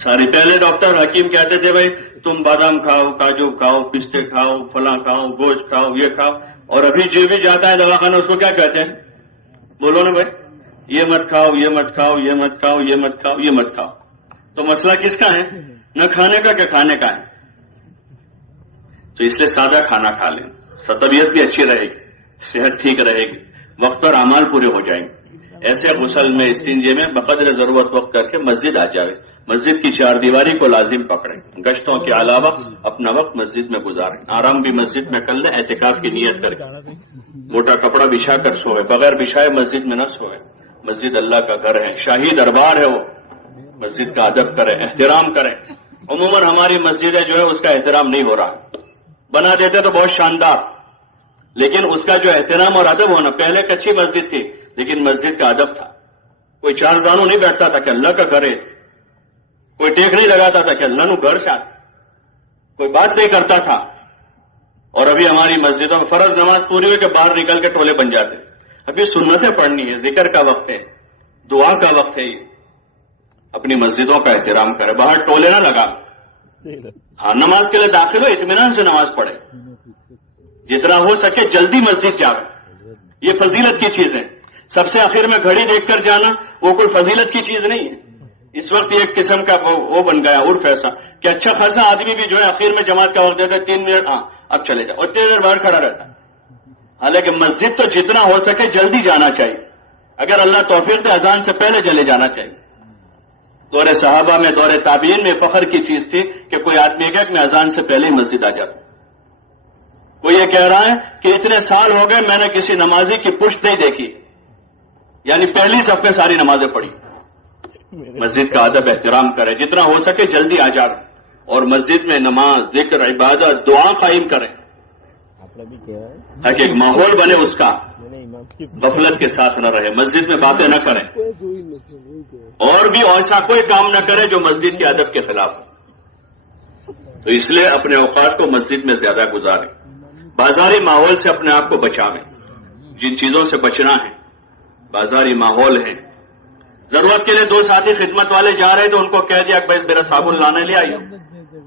ساری۔ پہلے ڈاکٹر حکیم کہتے تھے بھائی تم بادام کھاؤ، کاجو کھاؤ، پستے کھاؤ، فلاں کھاؤ، گوشت کھاؤ، یہ کھاؤ، اور ابھی جو بھی جاتا ہے دواخانہ اس کو کیا کہتے ہیں؟ بولو نا بھائی، یہ مت کھاؤ، یہ مت کھاؤ، یہ مت کھاؤ، یہ مت کھاؤ، یہ مت کھاؤ۔ تو مسئلہ کس کا ہے؟ نہ کھانے کا کہ کھانے کا ہے؟ تو اس لیے سادہ کھانا کھا لیں، طبیعت بھی اچھی رہے گی، صحت ٹھیک رہے گی، وقت پر اعمال پورے ہو جائیں گے۔ ایسے غسل میں، استنجے میں بقدر ضرورت وقت کر کے مسجد آ جائے، مسجد کی چار دیواری کو لازم پکڑیں، گشتوں کے علاوہ اپنا وقت مسجد میں گزاریں، آرام بھی مسجد میں کر لیں اعتکاف کی نیت کر کے، موٹا کپڑا بچھا کر سوئے، بغیر بچھائے مسجد میں نہ سوئے، مسجد اللہ کا گھر ہے، شاہی دربار ہے، وہ مسجد کا ادب کریں، احترام کریں۔ عموماً ہماری مسجدیں جو ہے اس کا احترام نہیں ہو رہا، بنا دیتے تو بہت شاندار، لیکن اس کا جو احترام اور ادب ہونا، پہلے ایک اچھی مسجد تھی لیکن مسجد کا ادب تھا، کوئی چار زانوں نہیں بیٹھتا تھا کہ اللہ کا گھر ہے، کوئی ٹیک نہیں لگاتا تھا کہ اللہ نو گھر سے آتا، کوئی بات نہیں کرتا تھا۔ اور ابھی ہماری مسجدوں میں فرض نماز پوری ہوئی کہ باہر نکل کے ٹولے بن جاتے، ابھی سنتیں پڑھنی ہے، ذکر کا وقت ہے، دعا کا وقت ہے، یہ اپنی مسجدوں کا احترام کرے، باہر ٹولے نہ لگا، ہاں نماز کے لیے داخل ہو اطمینان سے نماز پڑھے، جتنا ہو سکے جلدی مسجد جاؤ، یہ فضیلت کی چیز ہے۔ سب سے آخر میں گھڑی دیکھ کر جانا وہ کوئی فضیلت کی چیز نہیں ہے، اس وقت ایک قسم کا وہ بن گیا عرف ایسا کہ اچھا خاصا آدمی بھی جو ہے آخر میں جماعت کا وقت دیتا ہے 3 منٹ، ہاں اب چلے جاؤ، اور 3 دیر باہر کھڑا رہتا ہے، حالانکہ مسجد تو جتنا ہو سکے جلدی جانا چاہیے، اگر اللہ توفیق دے اذان سے پہلے چلے جانا چاہیے۔ دور صحابہ میں، دور تابعین میں فخر کی چیز تھی کہ کوئی آدمی کہے کہ میں اذان سے پہلے ہی مسجد آ جاتا ہوں، کوئی یہ کہہ رہا ہے کہ اتنے سال ہو گئے میں نے کسی نمازی کی پشت نہیں دیکھی، یعنی پہلی صف میں ساری نمازیں پڑھی۔ مسجد کا ادب احترام کرے، جتنا ہو سکے جلدی آ جائے، اور مسجد میں نماز، ذکر، عبادت، دعا قائم کریں تاکہ ایک ماحول بنے اس کا، غفلت کے ساتھ نہ رہے، مسجد میں باتیں نہ کریں، اور بھی ایسا کوئی کام نہ کرے جو مسجد کے ادب کے خلاف ہو۔ تو اس لیے اپنے اوقات کو مسجد میں زیادہ گزاریں، بازاری ماحول سے اپنے آپ کو بچاویں، جن چیزوں سے بچنا ہے، بازاری ماحول ہے، ضرورت کے لیے 2 ساتھی خدمت والے جا رہے تو ان کو کہہ دیا کہ بھائی میرا صابن لانے لے آئیے،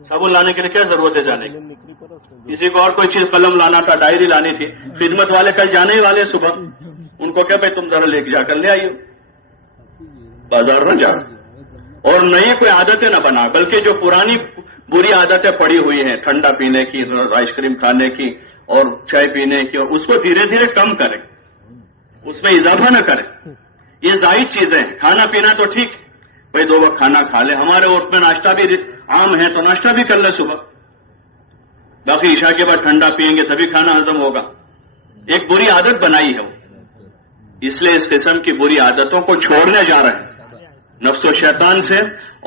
صابن لانے کے لیے کیا ضرورت ہے جانے کی، کسی کو اور کوئی چیز قلم لانا تھا، ڈائری لانی تھی، خدمت والے کل جانے ہی والے صبح، ان کو کہا بھائی تم ذرا لے جا کر لے آئیے، بازار نہ جا، اور نئی کوئی عادتیں نہ بنا، بلکہ جو پرانی بری عادتیں پڑی ہوئی ہیں، ٹھنڈا پینے کی، آئس کریم کھانے کی اور چائے پینے کی، اور اس کو دھیرے دھیرے کم کریں، اس میں اضافہ نہ کریں، یہ زائد چیزیں ہیں۔ کھانا پینا تو ٹھیک، بھائی 2 وقت کھانا کھا لے، ہمارے وقت میں ناشتہ بھی عام ہے تو ناشتہ بھی کر لے صبح، باقی عشاء کے بعد ٹھنڈا پیئیں گے تبھی کھانا ہضم ہوگا، ایک بری عادت بنائی ہے وہ، اس لیے اس قسم کی بری عادتوں کو چھوڑنے جا رہے ہیں، نفس و شیطان سے،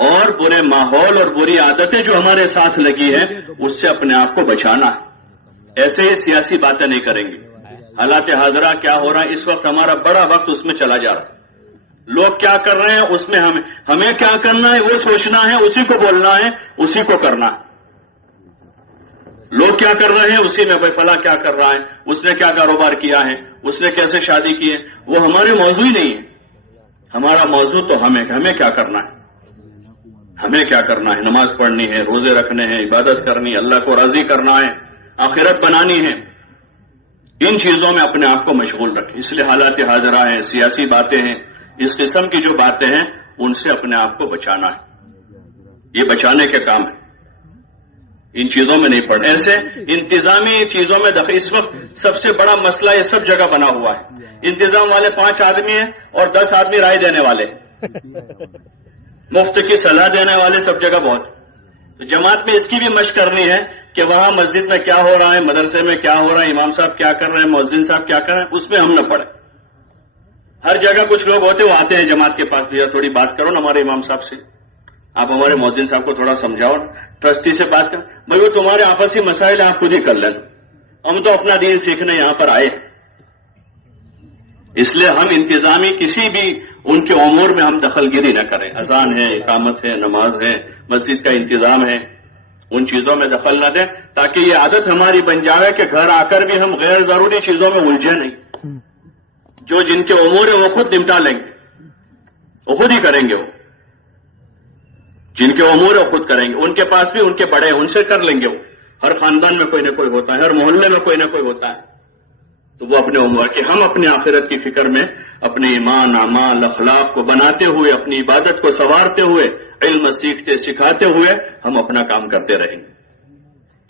اور برے ماحول اور بری عادتیں جو ہمارے ساتھ لگی ہیں اس سے اپنے آپ کو بچانا ہے۔ ایسے ہی سیاسی باتیں نہیں کریں گے، حالات حاضرہ کیا ہو رہا ہے اس وقت، ہمارا بڑا وقت اس میں چلا جا رہا ہے، لوگ کیا کر رہے ہیں اس میں ہمیں کیا کرنا ہے وہ سوچنا ہے، اسی کو بولنا ہے، اسی کو کرنا ہے، لوگ کیا کر رہے ہیں اسی میں، بھائی فلاں کیا کر رہا ہے، اس نے کیا کاروبار کیا ہے، اس نے کیسے شادی کی ہے، وہ ہمارے موضوع ہی نہیں ہے، ہمارا موضوع تو ہمیں کیا کرنا ہے، ہمیں کیا کرنا ہے، نماز پڑھنی ہے، روزے رکھنے ہیں، عبادت کرنی ہے، اللہ کو راضی کرنا ہے، آخرت بنانی ہے، ان چیزوں میں اپنے آپ کو مشغول رکھیں۔ اس لیے حالات حاضرہ ہیں، سیاسی باتیں ہیں، اس قسم کی جو باتیں ہیں ان سے اپنے آپ کو بچانا ہے۔ یہ بچانے کے کام ہے، ان چیزوں میں نہیں پڑنا. ایسے انتظامی چیزوں میں اس وقت سب سے بڑا مسئلہ یہ سب جگہ بنا ہوا ہے. انتظام والے 5 آدمی ہیں اور 10 آدمی رائے دینے والے، مفت کی صلاح دینے والے سب جگہ بہت. تو جماعت میں اس کی بھی مشق کرنی ہے کہ وہاں مسجد میں کیا ہو رہا ہے، مدرسے میں کیا ہو رہا ہے، امام صاحب کیا کر رہے ہیں، مؤذن صاحب کیا کر رہے ہیں، اس میں ہم نہ پڑیں. ہر جگہ کچھ لوگ ہوتے وہ آتے ہیں جماعت کے پاس، بھیا تھوڑی بات کرو نا ہمارے امام صاحب سے، آپ ہمارے مؤذن صاحب کو تھوڑا سمجھاؤ، ٹرسٹی سے بات کریں. بھائی وہ تمہارے آپسی مسائل آپ خود ہی کر لینا، ہم تو اپنا دین سیکھنے یہاں پر آئے. اس لیے ہم انتظامی کسی بھی ان کے امور میں ہم دخل گیری نہ کریں. اذان ہے، اقامت ہے، نماز ہے، مسجد کا انتظام ہے، ان چیزوں میں دخل نہ دیں تاکہ یہ عادت ہماری بن جائے کہ گھر آ کر بھی ہم غیر ضروری چیزوں میں الجھے نہیں. جو جن کے امور ہیں وہ خود نمٹا لیں گے، وہ خود ہی کریں گے. وہ جن کے امور ہیں وہ خود کریں گے. ان کے پاس بھی ان کے بڑے ہیں، ان سے کر لیں گے. وہ ہر خاندان میں کوئی نہ کوئی ہوتا ہے، ہر محلے میں کوئی نہ کوئی ہوتا ہے. تو وہ اپنے امور کہ ہم اپنے آخرت کی فکر میں اپنے ایمان، اعمال، اخلاق کو بناتے ہوئے، اپنی عبادت کو سنوارتے ہوئے، علم سیکھتے سکھاتے ہوئے ہم اپنا کام کرتے رہیں گے.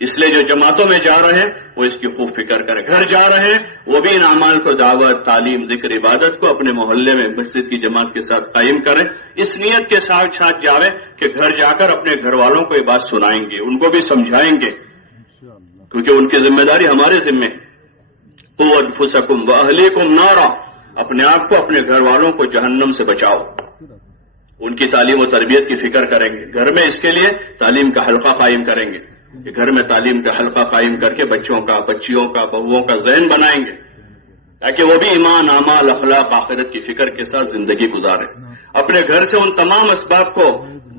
اس لیے جو جماعتوں میں جا رہے ہیں وہ اس کی خوب فکر کریں. گھر جا رہے ہیں وہ بھی ان اعمال کو دعوت، تعلیم، ذکر، عبادت کو اپنے محلے میں مسجد کی جماعت کے ساتھ قائم کریں. اس نیت کے ساتھ جاویں کہ گھر جا کر اپنے گھر والوں کو یہ بات سنائیں گے، ان کو بھی سمجھائیں گے، کیونکہ ان کی ذمہ داری ہمارے ذمہ. قُوْ أَنفُسَكُمْ وَأَهْلِيكُمْ نَارًا، اپنے آپ کو، اپنے گھر والوں کو جہنم سے بچاؤ. ان کی تعلیم و تربیت کی فکر کریں گے. گھر میں اس کے لیے تعلیم کا حلقہ قائم کریں گے کہ گھر میں تعلیم کا حلقہ قائم کر کے بچوں کا، بچیوں کا، بہوؤں کا ذہن بنائیں گے تاکہ وہ بھی ایمان، اعمال، اخلاق، آخرت کی فکر کے ساتھ زندگی گزاریں. اپنے گھر سے ان تمام اسباب کو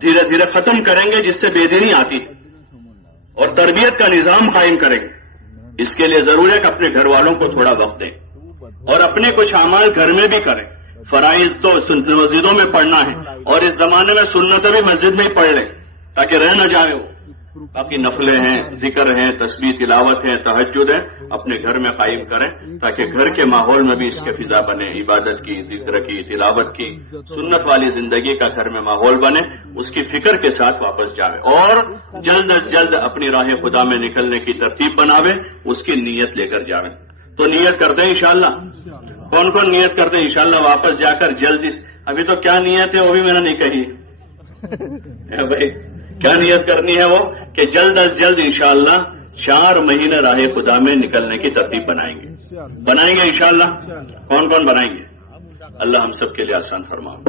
دھیرے دھیرے ختم کریں گے جس سے بے دینی آتی ہے، اور تربیت کا نظام قائم کریں گے. اس کے لیے ضرور ہے کہ اپنے گھر والوں کو تھوڑا وقت دیں اور اپنے کچھ اعمال گھر میں بھی کریں. فرائض تو مسجدوں میں پڑھنا ہے، اور اس زمانے میں سنتیں بھی مسجد میں ہی پڑھ لیں تاکہ رہ نہ جائے. وہ باقی نفلیں ہیں، ذکر ہیں، تسبیح، تلاوت ہیں، تہجد ہے، اپنے گھر میں قائم کریں تاکہ گھر کے ماحول میں بھی اس کے فضا بنے، عبادت کی، ذکر کی، تلاوت کی، سنت والی زندگی کا گھر میں ماحول بنے. اس کی فکر کے ساتھ واپس جاوے اور جلد از جلد اپنی راہ خدا میں نکلنے کی ترتیب بناوے، اس کی نیت لے کر جاوے. تو نیت کرتے ہیں انشاءاللہ. کون کون نیت کرتے ہیں انشاءاللہ واپس جا کر جلد؟ ابھی تو کیا نیت ہے وہ بھی میں نے نہیں کہی بھائی. کیا نیت کرنی ہے وہ کہ جلد از جلد انشاءاللہ 4 مہینے راہ خدا میں نکلنے کی ترتیب بنائیں گے انشاءاللہ. کون کون بنائیں گے؟ اللہ ہم سب کے لیے آسان فرمائے.